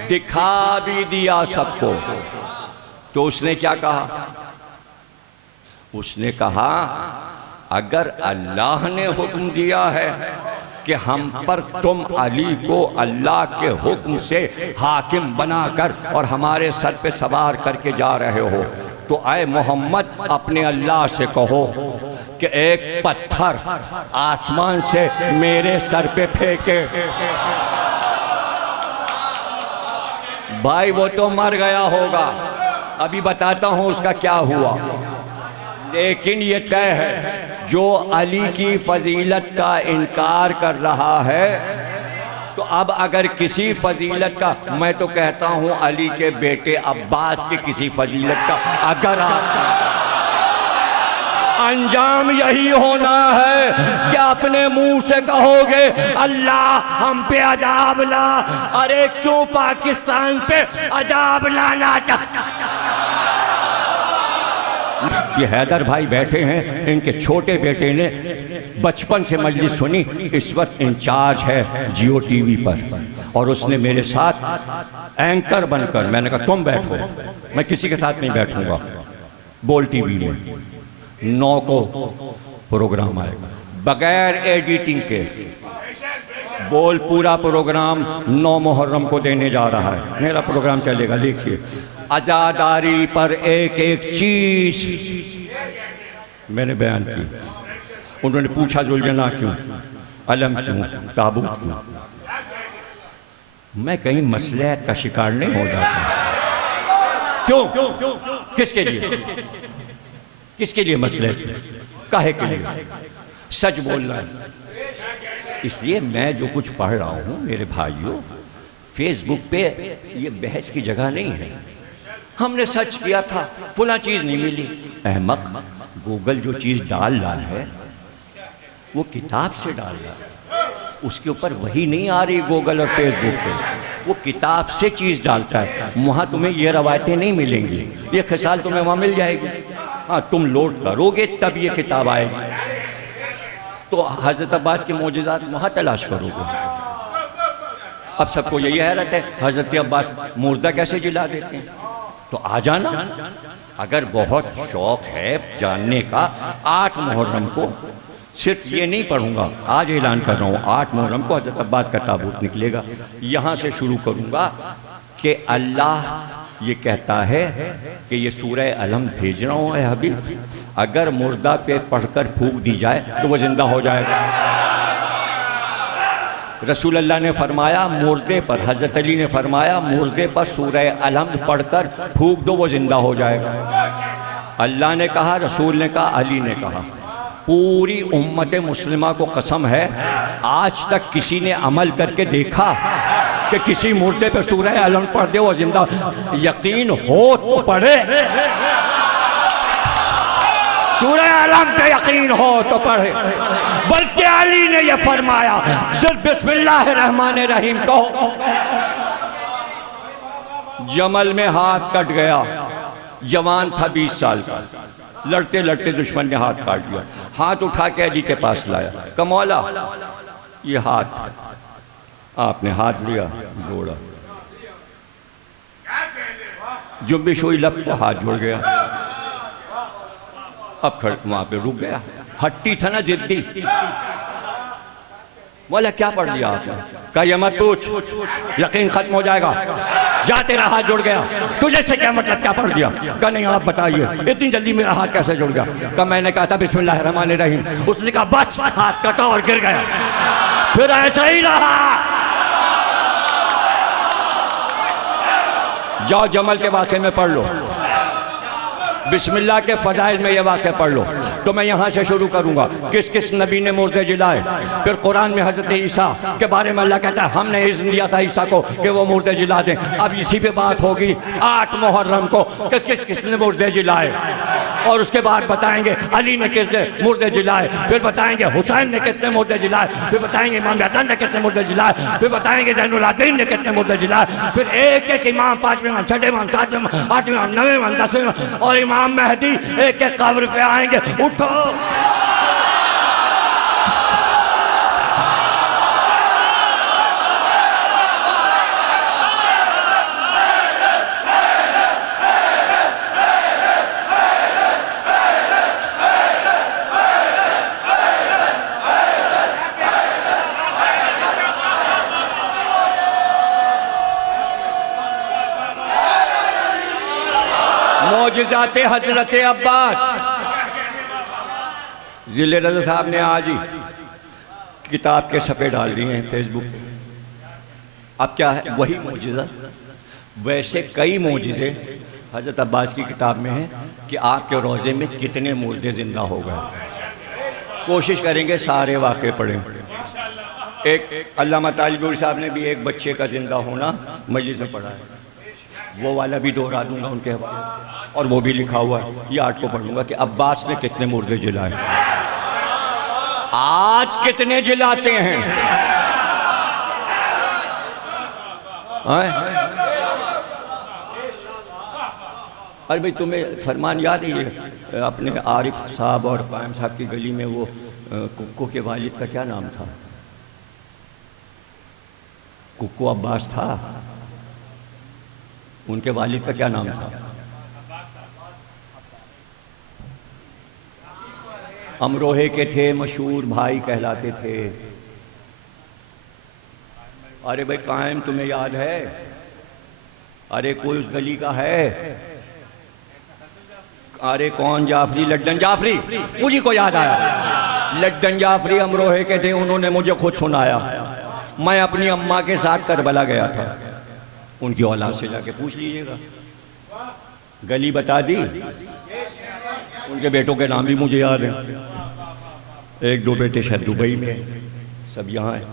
दिखा भी दिया सबको। तो उसने क्या कहा? उसने कहा अगर अल्लाह ने हुक्म दिया है कि हम पर तुम अली को अल्लाह के हुक्म से हाकिम बनाकर और हमारे सर पे सवार करके जा रहे हो, तो आए मोहम्मद अपने अल्लाह से कहो कि एक पत्थर आसमान से मेरे सर पे फेंके। भाई वो तो मर गया होगा, अभी बताता हूं उसका क्या हुआ, लेकिन ये तय है जो अली की फजीलत का इनकार कर रहा है, तो अब अगर किसी फजीलत का, मैं तो कहता हूं अली के बेटे अब्बास की किसी फजीलत का अगर अंजाम यही होना है कि अपने मुंह से कहोगे अल्लाह हम पे अजाब ला, अरे क्यों पाकिस्तान पे अजाब लाना चाहता। ये हैदर भाई बैठे हैं, इनके छोटे बेटे ने बचपन से मजलिस सुनी, इस वक्त इंचार्ज है जियो टीवी पर, और उसने मेरे साथ एंकर बनकर, मैंने कहा तुम बैठो, मैं किसी के साथ नहीं बैठूंगा, बोल टीवी में 9 को प्रोग्राम आएगा बगैर एडिटिंग के, बोल पूरा प्रोग्राम 9 मुहर्रम को देने जा रहा है, मेरा प्रोग्राम चलेगा। देखिए आज़ादारी पर एक एक चीज मैंने बयान की। उन्होंने पूछा जुलझना क्यों, अलम क्यों, ताबूत क्यों? मैं कहीं मसले का शिकार नहीं हो जाता। क्यों? किसके लिए? किसके लिए मसले? काहे के लिए? सच बोलना है। इसलिए मैं जो कुछ पढ़ रहा हूँ मेरे भाइयों, फेसबुक पे ये बहस की जगह नहीं है। हमने सर्च किया था, फुला चीज नहीं मिली, अहमक, गूगल जो चीज डाल रहा है वो किताब से डाल रहा है, उसके ऊपर वही नहीं आ रही गूगल और फेसबुक पे, वो किताब से चीज डालता है। वहाँ तुम्हें ये रवायतें नहीं मिलेंगी, ये खिसाल तुम्हें वहाँ मिल जाएगी। हाँ, तुम लोड करोगे तब ये किताब आएगी, तो हजरत अब्बास के मोजज़ात वहाँ तलाश करोगे। अब सबको यही हैरत है हजरत अब्बास मुर्दा कैसे जिला देते हैं, तो आ जाना। अगर बहुत शौक है जानने का, 8 मुहर्रम को, सिर्फ ये नहीं पढ़ूंगा, आज ऐलान कर रहा हूँ, 8 मुहर्रम को हजरत अब्बास का ताबूत निकलेगा। यहाँ से शुरू करूँगा कि अल्लाह ये कहता है कि ये सूरह अलम भेज रहा हूँ हबीब, अगर मुर्दा पे पढ़कर फूंक दी जाए तो वो जिंदा हो जाएगा। रसूल अल्लाह ने फरमाया मुर्दे पर, हजरत अली ने फरमाया मुर्दे पर सूरह अलम पढ़कर फूंक दो, वो जिंदा हो जाएगा। अल्लाह ने कहा, रसूल ने कहा, अली ने कहा। पूरी उम्मत मुस्लिमा को कसम है, आज तक किसी ने अमल करके देखा कि किसी मुर्दे पे सूरह अलम पढ़ दे वो जिंदा? यकीन हो तो पढ़े, सूरह अलम पे यकीन हो तो पढ़े। बल्कि अली ने यह फरमाया सिर्फ बिस्मिल्लाहिर्रहमानिर्रहीम कहो। जमल में हाथ कट गया, जवान था 20 साल का, लड़ते लड़ते दुश्मन ने हाथ काट दिया। हाथ उठा के अली के पास लाया, कहा मौला ये हाथ। आपने हाथ लिया, जोड़ा, जुम्बिश हुई, लब को हाथ जुड़ गया। अब खड़ वहां पे रुक गया, हट्टी था ना, जिद्दी। बोला क्या पढ़ लिया आपने? कहा ये मत पूछ, यकीन खत्म हो जाएगा, जा तेरा हाथ जुड़ गया, तुझे से क्या मतलब, क्या पढ़ दिया? कहा नहीं आप बताइए, इतनी जल्दी मेरा हाथ कैसे जुड़ गया? कहा मैंने कहा था बिस्मिल्लाह रहमान रहीम। उसने कहा बस, हाथ कटा और गिर गया। फिर ऐसा ही रहा। जाओ जमल के वाक़े में पढ़ लो, बिस्मिल्लाह के फ़ज़ाइल में ये वाक़या पढ़ लो। तो मैं यहाँ से शुरू करूँगा, किस किस नबी ने मुर्दे जिलाए। फिर कुरान में हज़रत ईसा के बारे में अल्लाह कहता है हमने इज़्न दिया था ईसा को कि वो मुर्दे जिला दें। अब इसी पे बात होगी 8 मुहर्रम को कि किस किस ने मुर्दे जिलाए, और उसके बाद बताएंगे अली ने कितने मुर्दे जिलाए, फिर बताएंगे हुसैन ने कितने मुर्दे जिलाए, फिर बताएंगे इमाम हसन ने कितने मुर्दे जिलाए, फिर बताएंगे ज़ैनुल आबिदीन ने कितने मुर्दे जिलाए। फिर एक एक इमाम, 5वें इमाम, 6वें इमाम, 7वें इमाम, 8वें इमाम, 9वें इमाम, 10वें इमाम और इमाम मेहदी एक एक कब्र पे आएंगे। उठो, मौजज़ाते हजरत अब्बास। जिले रज़ा साहब ने आज ही किताब के सफ़े डाल दिए हैं फेसबुक पे। अब क्या है, वही मौजज़ा, वैसे कई मौजज़े हजरत अब्बास की किताब में है कि आपके रोज़े में कितने मुर्दे ज़िंदा हो गए। कोशिश करेंगे सारे वाक़े पढ़ें। एक अल्लामा तालिबुर साहब ने भी एक बच्चे का ज़िंदा होना मजलिस में पढ़ा है, वो वाला भी दोहरा दूंगा उनके हवाले, और वो भी लिखा हुआ है। ये 8 को पढ़ूंगा कि अब्बास ने कितने मुर्दे जिलाए, आज कितने जिलाते हैं। अरे भाई तुम्हें फरमान याद है ये अपने आरिफ साहब और कायम साहब की गली में वो कुक्को के वालिद का क्या नाम था? कुक्को अब्बास था, उनके वालिद का क्या नाम था? अमरोहे के थे, मशहूर भाई कहलाते थे। अरे भाई कायम तुम्हें याद है? अरे कोई उस गली का है? अरे कौन? जाफरी, लड्डन जाफरी, मुझे को याद आया। लड्डन जाफरी अमरोहे के थे, उन्होंने मुझे खुद सुनाया। मैं अपनी अम्मा के साथ करबला गया था, उनकी औलाद से जाके पूछ लीजिएगा, गली बता दी। उनके बेटों के नाम भी मुझे याद हैं, 1-2 बेटे शायद दुबई में, सब यहाँ हैं।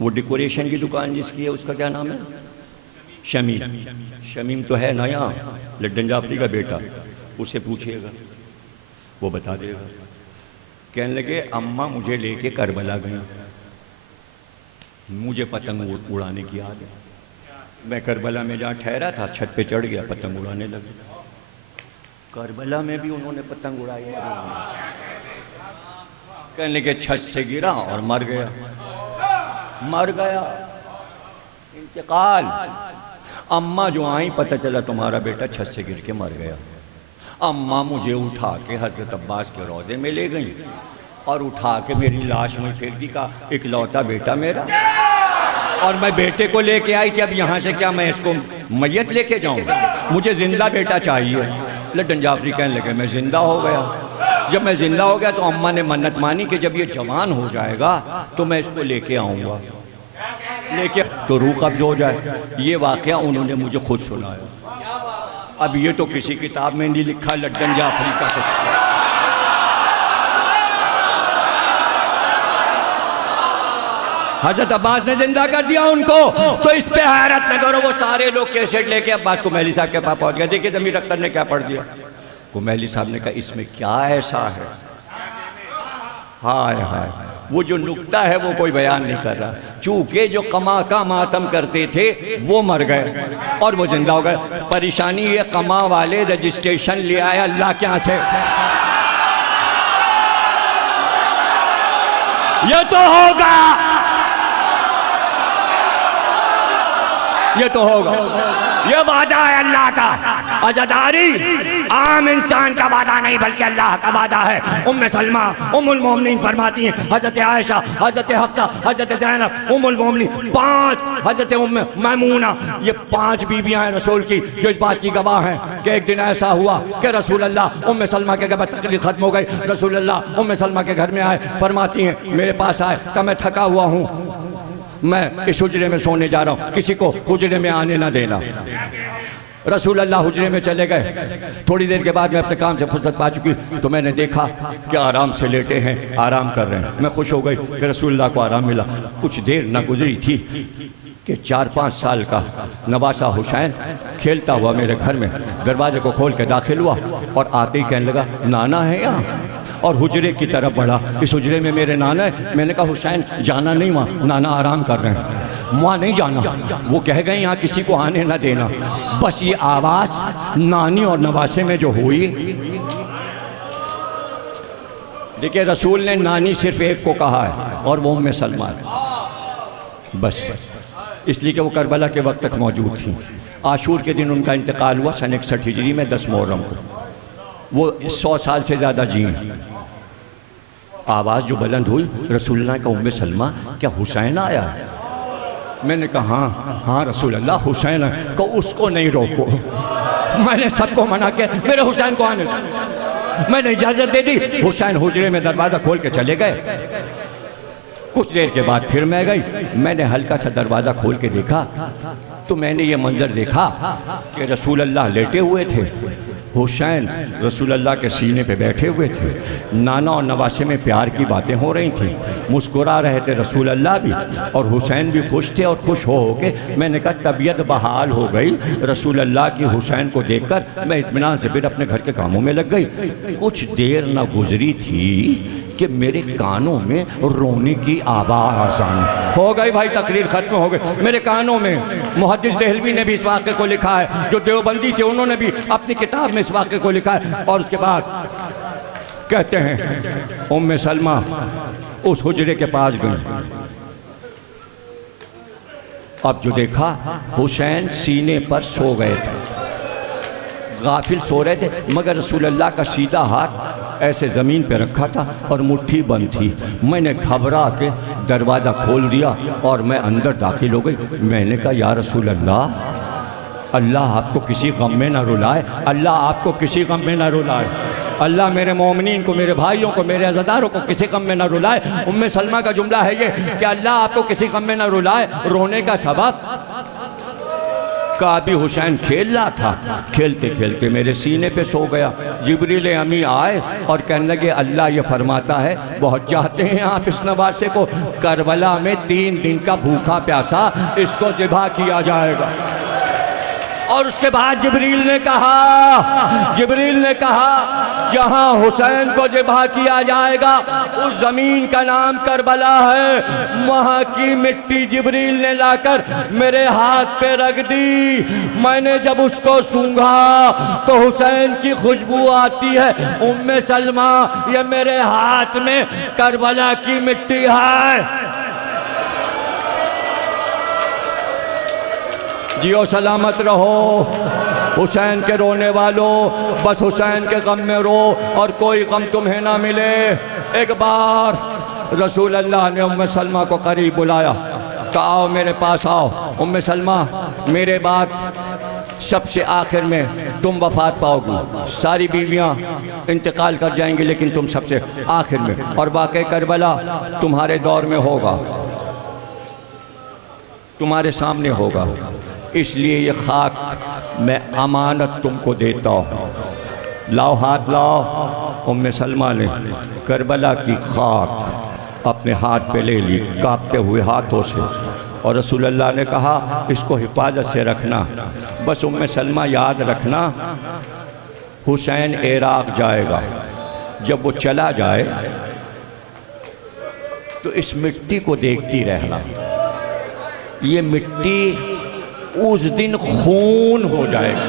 वो डेकोरेशन की दुकान जिसकी है उसका क्या नाम है? शमीम। शमीम तो है ना यहाँ, लड्डन जाफरी का बेटा, उससे पूछिएगा वो बता देगा। कहने लगे अम्मा मुझे लेके करबला गई, मुझे पतंग उड़ाने की याद है। मैं करबला में जहाँ ठहरा था छत पे चढ़ गया, पतंग उड़ाने लगे। करबला में भी उन्होंने पतंग उड़ाई। कहने लगे छत से गिरा और मर गया, मर गया, इंतकाल। अम्मा जो आई, पता चला तुम्हारा बेटा छत से गिर के मर गया। अम्मा मुझे उठा के हजरत अब्बास के रोज़े में ले गई और उठा के मेरी लाश में फेंक दी। का इकलौता बेटा मेरा, और मैं बेटे को लेके आई कि अब यहाँ से क्या मैं इसको मैयत लेके जाऊँ, मुझे जिंदा बेटा चाहिए। लड्डन जाफरी कहने लगे मैं जिंदा हो गया। जब मैं जिंदा हो गया तो अम्मा ने मन्नत मानी कि जब ये जवान हो जाएगा तो मैं इसको लेके आऊँगा, लेके तो रूह कब्ज़ हो जाए। ये वाक़या उन्होंने मुझे खुद सुनाया। अब ये तो किसी किताब में नहीं लिखा, लड्डन जाफरी का सच। हजरत अब्बास ने जिंदा कर दिया उनको, तो इस पे हैरत न करो। वो सारे लोग कैसेट लेके अब्बास कुमैली साहब के पास पहुंच गए। देखिए ज़मीर अख्तर ने क्या पढ़ दिया। कुमैली साहब ने कहा इसमें क्या ऐसा है? हाय हाय, वो जो नुक्ता है वो कोई बयान नहीं कर रहा। चूंकि जो कमा का मातम करते थे वो मर गए और वो जिंदा हो गए। परेशानी ये कमा वाले रजिस्ट्रेशन ले आए अल्लाह के यहाँ से। ये तो होगा, ये तो होगा, ये वादा है अल्लाह का। अज़ादारी आम इंसान का वादा नहीं बल्कि अल्लाह का वादा है। उम्मे सलमा उम्मुल मोमिनीन फरमाती हैं, हज़रत आयशा, हज़रत हफ्सा, हज़रत ज़ैनब, उम्मुल मोमिनीन, 5 हज़रत उम्मे मैमूना, ये 5 बीबियां हैं रसूल की जो इस बात की गवाह हैं कि एक दिन ऐसा हुआ कि रसूल अल्लाह उम्मे सलमा के घर तकलीफ खत्म हो गई। रसूल अल्लाह उम्मे सलमा के घर में आए, फरमाती हैं, मेरे पास आए कि मैं थका हुआ हूँ, मैं इस हुजरे में सोने जा रहा हूँ, किसी को हुजरे में आने ना देना। रसूल अल्लाह हुजरे में चले गए। थोड़ी देर के बाद मैं अपने काम से फुर्सत पा चुकी तो मैंने देखा कि आराम से लेटे हैं, आराम कर रहे हैं। मैं खुश हो गई कि रसूल अल्लाह को आराम मिला। कुछ देर न गुजरी थी कि 4-5 साल का नवासा हुसैन खेलता हुआ मेरे घर में दरवाजे को खोल के दाखिल हुआ और आते ही कहने लगा, नाना है यहाँ, और हुजरे की तरफ बढ़ा। इस हुजरे में मेरे नाना है। मैंने कहा, हुसैन जाना नहीं, वहाँ नाना आराम कर रहे हैं, वहाँ नहीं जाना, वो कह गए यहाँ किसी को आने ना देना। बस ये आवाज़ नानी और नवासे में जो हुई, देखिए रसूल ने नानी सिर्फ एक को कहा है और वो उम्मे सलमा है, बस इसलिए कि वो करबला के वक्त तक मौजूद थी। आशूर के दिन उनका इंतकाल हुआ सन 61 हिजरी में 10 मुहर्रम को। वो 100 साल से ज़्यादा जी। आवाज़ जो बुलंद हुई, रसूलुल्लाह का, उम्मे सलमा क्या हुसैन आया है? मैंने कहा हाँ हाँ रसूल अल्लाह हुसैन है। को उसको नहीं रोको, मैंने सबको मना किया, मेरे हुसैन को आने, मैंने इजाज़त दे दी। हुसैन हुजरे में दरवाज़ा खोल के चले गए। कुछ देर के बाद फिर मैं गई, मैंने हल्का सा दरवाज़ा खोल के देखा तो मैंने ये मंजर देखा कि रसूल अल्लाह लेटे हुए थे, हुसैन रसूल अल्लाह के सीने पे बैठे हुए थे, नाना और नवासे में प्यार की बातें हो रही थी, मुस्कुरा रहे थे रसूल अल्लाह भी और हुसैन भी खुश थे। और खुश हो के मैंने कहा तबीयत बहाल हो गई रसूल अल्लाह की हुसैन को देखकर। मैं इत्मीनान से फिर अपने घर के कामों में लग गई। कुछ देर न गुजरी थी कि मेरे कानों में रोने की आवाज़ आनी हो गई। भाई तकरीर ख़त्म हो गई मेरे कानों में। मुहद्दिस देहलवी ने भी इस वाक़े को लिखा है, जो देवबंदी थे उन्होंने भी अपनी किताब में इस वाक़े को लिखा है। और उसके बाद कहते हैं उम्मे सलमा उस हुजरे के पास गई। अब जो देखा, हुसैन सीने पर सो गए थे, गाफिल सो रहे थे, मगर रसूल अल्लाह का सीधा हाथ ऐसे ज़मीन पे रखा था और मुट्ठी बंद थी। मैंने घबरा के दरवाज़ा खोल दिया और मैं अंदर दाखिल हो गई। मैंने कहा या रसूल अल्लाह, अल्लाह आपको किसी गम में ना रुलाए, अल्लाह आपको किसी गम में ना रुलाए, अल्लाह मेरे मोमिनीन को, मेरे भाइयों को, मेरे अज़ादारों को किसी गम में ना रुलाए। उम्मे सलमा का जुमला है ये कि अल्लाह आपको किसी गम में ना रुलाए। रोने का सबब का अभी हुसैन खेल रहा था, खेलते खेलते मेरे सीने पे सो गया। जिब्रील अमी आए और कहने लगे अल्लाह ये फरमाता है बहुत चाहते हैं आप इस नवासे को, करबला में 3 दिन का भूखा प्यासा इसको ज़िबा किया जाएगा। और उसके बाद जिब्रील ने कहा जहां हुसैन को ज़िबा किया जाएगा उस ज़मीन का नाम करबला है। वहाँ की मिट्टी जिब्रील ने लाकर मेरे हाथ पे रख दी। मैंने जब उसको सूंघा तो हुसैन की खुशबू आती है। उम्मे सलमा ये मेरे हाथ में करबला की मिट्टी है। जियो सलामत रहो हुसैन के रोने वालों, बस हुसैन के गम में रो और कोई गम तुम्हें ना मिले। एक बार रसूल अल्लाह ने उम्मे सलमा को करीब बुलाया, कहा आओ मेरे पास आओ। उम्मे सलमा मेरे बाद सबसे आखिर में तुम वफात पाओगी, सारी बीवियां इंतकाल कर जाएंगी लेकिन तुम सबसे आखिर में, और वाक़ई करबला तुम्हारे दौर में होगा, तुम्हारे सामने होगा। इसलिए ये खाक मैं अमानत तुमको देता हूँ। लाओ हाथ लाओ। उम्मे सलमा ने करबला की खाक अपने हाथ पे ले ली कांपते हुए हाथों से, और रसूल अल्लाह ने कहा इसको हिफाजत से रखना। बस उम्मे सलमा याद रखना हुसैन इराक़ जाएगा, जब वो चला जाए तो इस मिट्टी को देखती रहना। ये मिट्टी उस दिन खून हो जाएगी,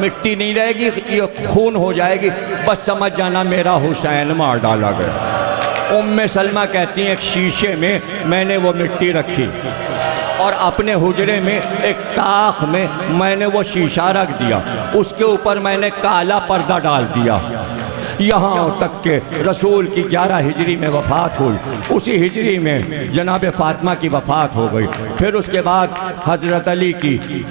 मिट्टी नहीं रहेगी, ये खून हो जाएगी। बस समझ जाना मेरा हुसैन मार डाला गया। उम्मे सलमा कहती हैं एक शीशे में मैंने वो मिट्टी रखी और अपने हुजरे में एक ताक में मैंने वो शीशा रख दिया, उसके ऊपर मैंने काला पर्दा डाल दिया। यहाँ तक के रसूल की 11 हिजरी में वफ़ात हुई, उसी हिजरी में जनाब फ़ातिमा की वफ़ात हो गई। फिर उसके बाद हज़रत अली की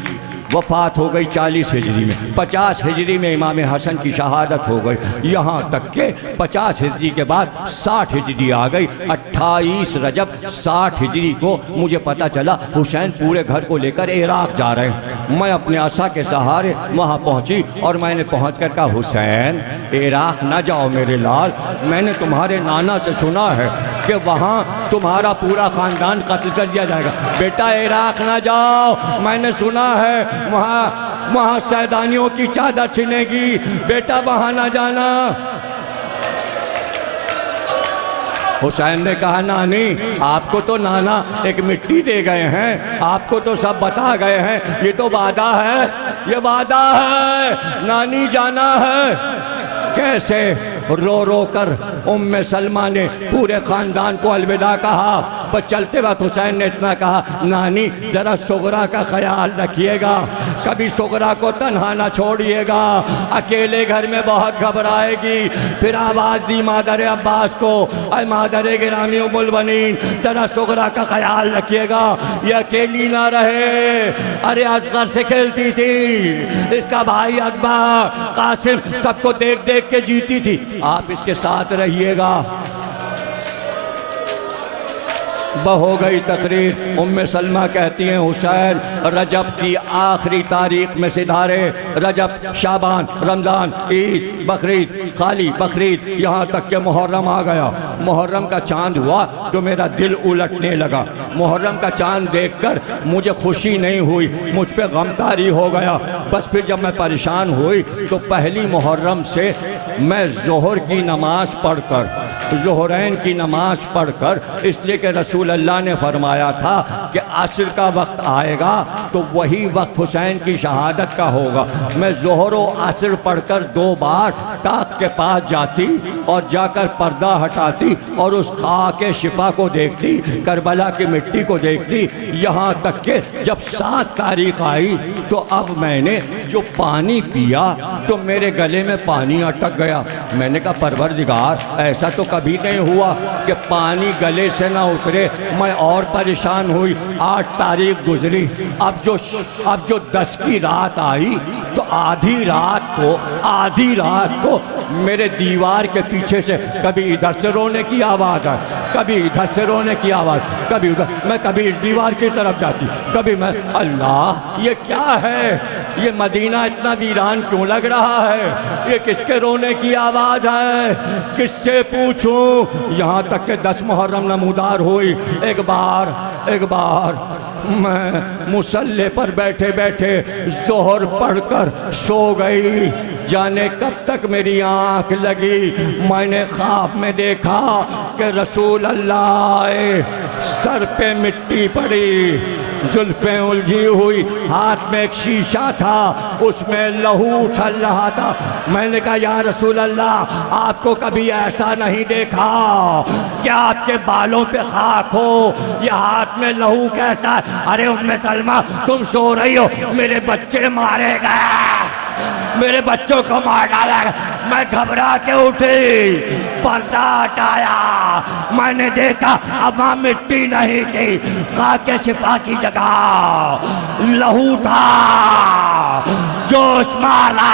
वफ़ात हो गई 40 हिजरी में। 50 हिजरी में इमाम हसन की शहादत हो गई। यहाँ तक के 50 हिजरी के बाद 60 हिजरी आ गई। 28 रजब 60 हिजरी को मुझे पता चला हुसैन पूरे घर को लेकर इराक़ जा रहे हैं। मैं अपने आसा के सहारे वहाँ पहुँची और मैंने पहुँच कर कहा हुसैन इराक़ ना जाओ मेरे लाल, मैंने तुम्हारे नाना से सुना है कि वहाँ तुम्हारा पूरा ख़ानदान कत्ल कर दिया जाएगा। बेटा इराक़ ना जाओ, मैंने सुना है वहाँ सैदानियों की चादर छिनेगी, बेटा वहाँ ना जाना। हुसैन ने कहा नानी आपको तो नाना एक मिट्टी दे गए हैं, आपको तो सब बता गए हैं, ये तो वादा है, ये वादा है, नानी जाना है। कैसे रो रो कर उम्मे सलमा ने पूरे ख़ानदान को अलविदा कहा। पर चलते वक्त हुसैन ने इतना कहा नानी ज़रा सुगरा का ख्याल रखिएगा, कभी सुगरा को तन्हा ना छोड़िएगा, अकेले घर में बहुत घबराएगी। फिर आवाज़ दी मादर अब्बास को, अय मादर गिरामी उम्मुल बनीन ज़रा सुगरा का ख्याल रखिएगा, ये अकेली ना रहे। अरे असगर से खेलती थी, इसका भाई अकबर कासिम सबको देख देख के जीती थी, आप इसके साथ रहिएगा। हो गई तकरीर। उम्मे सलमा कहती हैं हुसैन रजब की आखिरी तारीख में सितारे, रजब, शाबान, रमज़ान, ईद, बकरीद, खाली बकरीद, यहाँ तक के मुहर्रम आ गया। मुहर्रम का चाँद हुआ तो मेरा दिल उलटने लगा। मुहर्रम का चाँद देखकर मुझे खुशी नहीं हुई, मुझ पे गमतारी हो गया। बस फिर जब मैं परेशान हुई तो पहली मुहर्रम से मैं ज़ोहर की नमाज़ पढ़कर, ज़ोहरैन की नमाज़ पढ़कर, इसलिए कि रसूल अल्लाह ने फरमाया था कि असर का वक्त आएगा तो वही वक्त हुसैन की शहादत का होगा। मैं ज़ोहर और असर पढ़कर 2 बार ताक के पास जाती और जाकर पर्दा हटाती और उस खाके शिफा को देखती, करबला की मिट्टी को देखती। यहाँ तक के जब 7 तारीख आई तो अब मैंने जो पानी पिया तो मेरे गले में पानी अटक गया। मैंने कहा परवरदिगार ऐसा तो कभी नहीं हुआ कि पानी गले से ना उतरे। मैं और परेशान हुई। 8 तारीख गुजरी, अब जो 10 की रात आई तो आधी रात को मेरे दीवार के पीछे से कभी इधर से रोने की आवाज़ आई, कभी इधर से रोने की आवाज़, कभी उधर। मैं कभी इस दीवार की तरफ जाती, कभी मैं, अल्लाह ये क्या है, ये मदीना इतना वीरान क्यों लग रहा है, ये किसके रोने की आवाज़ है, किससे पूछूं। यहाँ तक के 10 मुहर्रम नमूदार हुई। एक बार मैं मुसल्ले पर बैठे बैठे ज़ोहर पढ़कर सो गई। जाने कब तक मेरी आँख लगी, मैंने ख्वाब में देखा कि रसूल अल्लाह आए, सर पे मिट्टी पड़ी, जुल्फ़ें उलझी हुई, हाथ में एक शीशा था, उसमें लहू उछल रहा था। मैंने कहा या रसूल अल्लाह आपको कभी ऐसा नहीं देखा, क्या आपके बालों पे खाक हो, ये हाथ में लहू कैसा है। अरे उम्मे सलमा तुम सो रही हो, मेरे बच्चे मारे गए, मेरे बच्चों को मार डाला। मैं घबरा के उठी, पर्दा हटाया, मैंने देखा अब वहाँ मिट्टी नहीं थी, खाके शिफा की जगह लहू था। जोश मारा,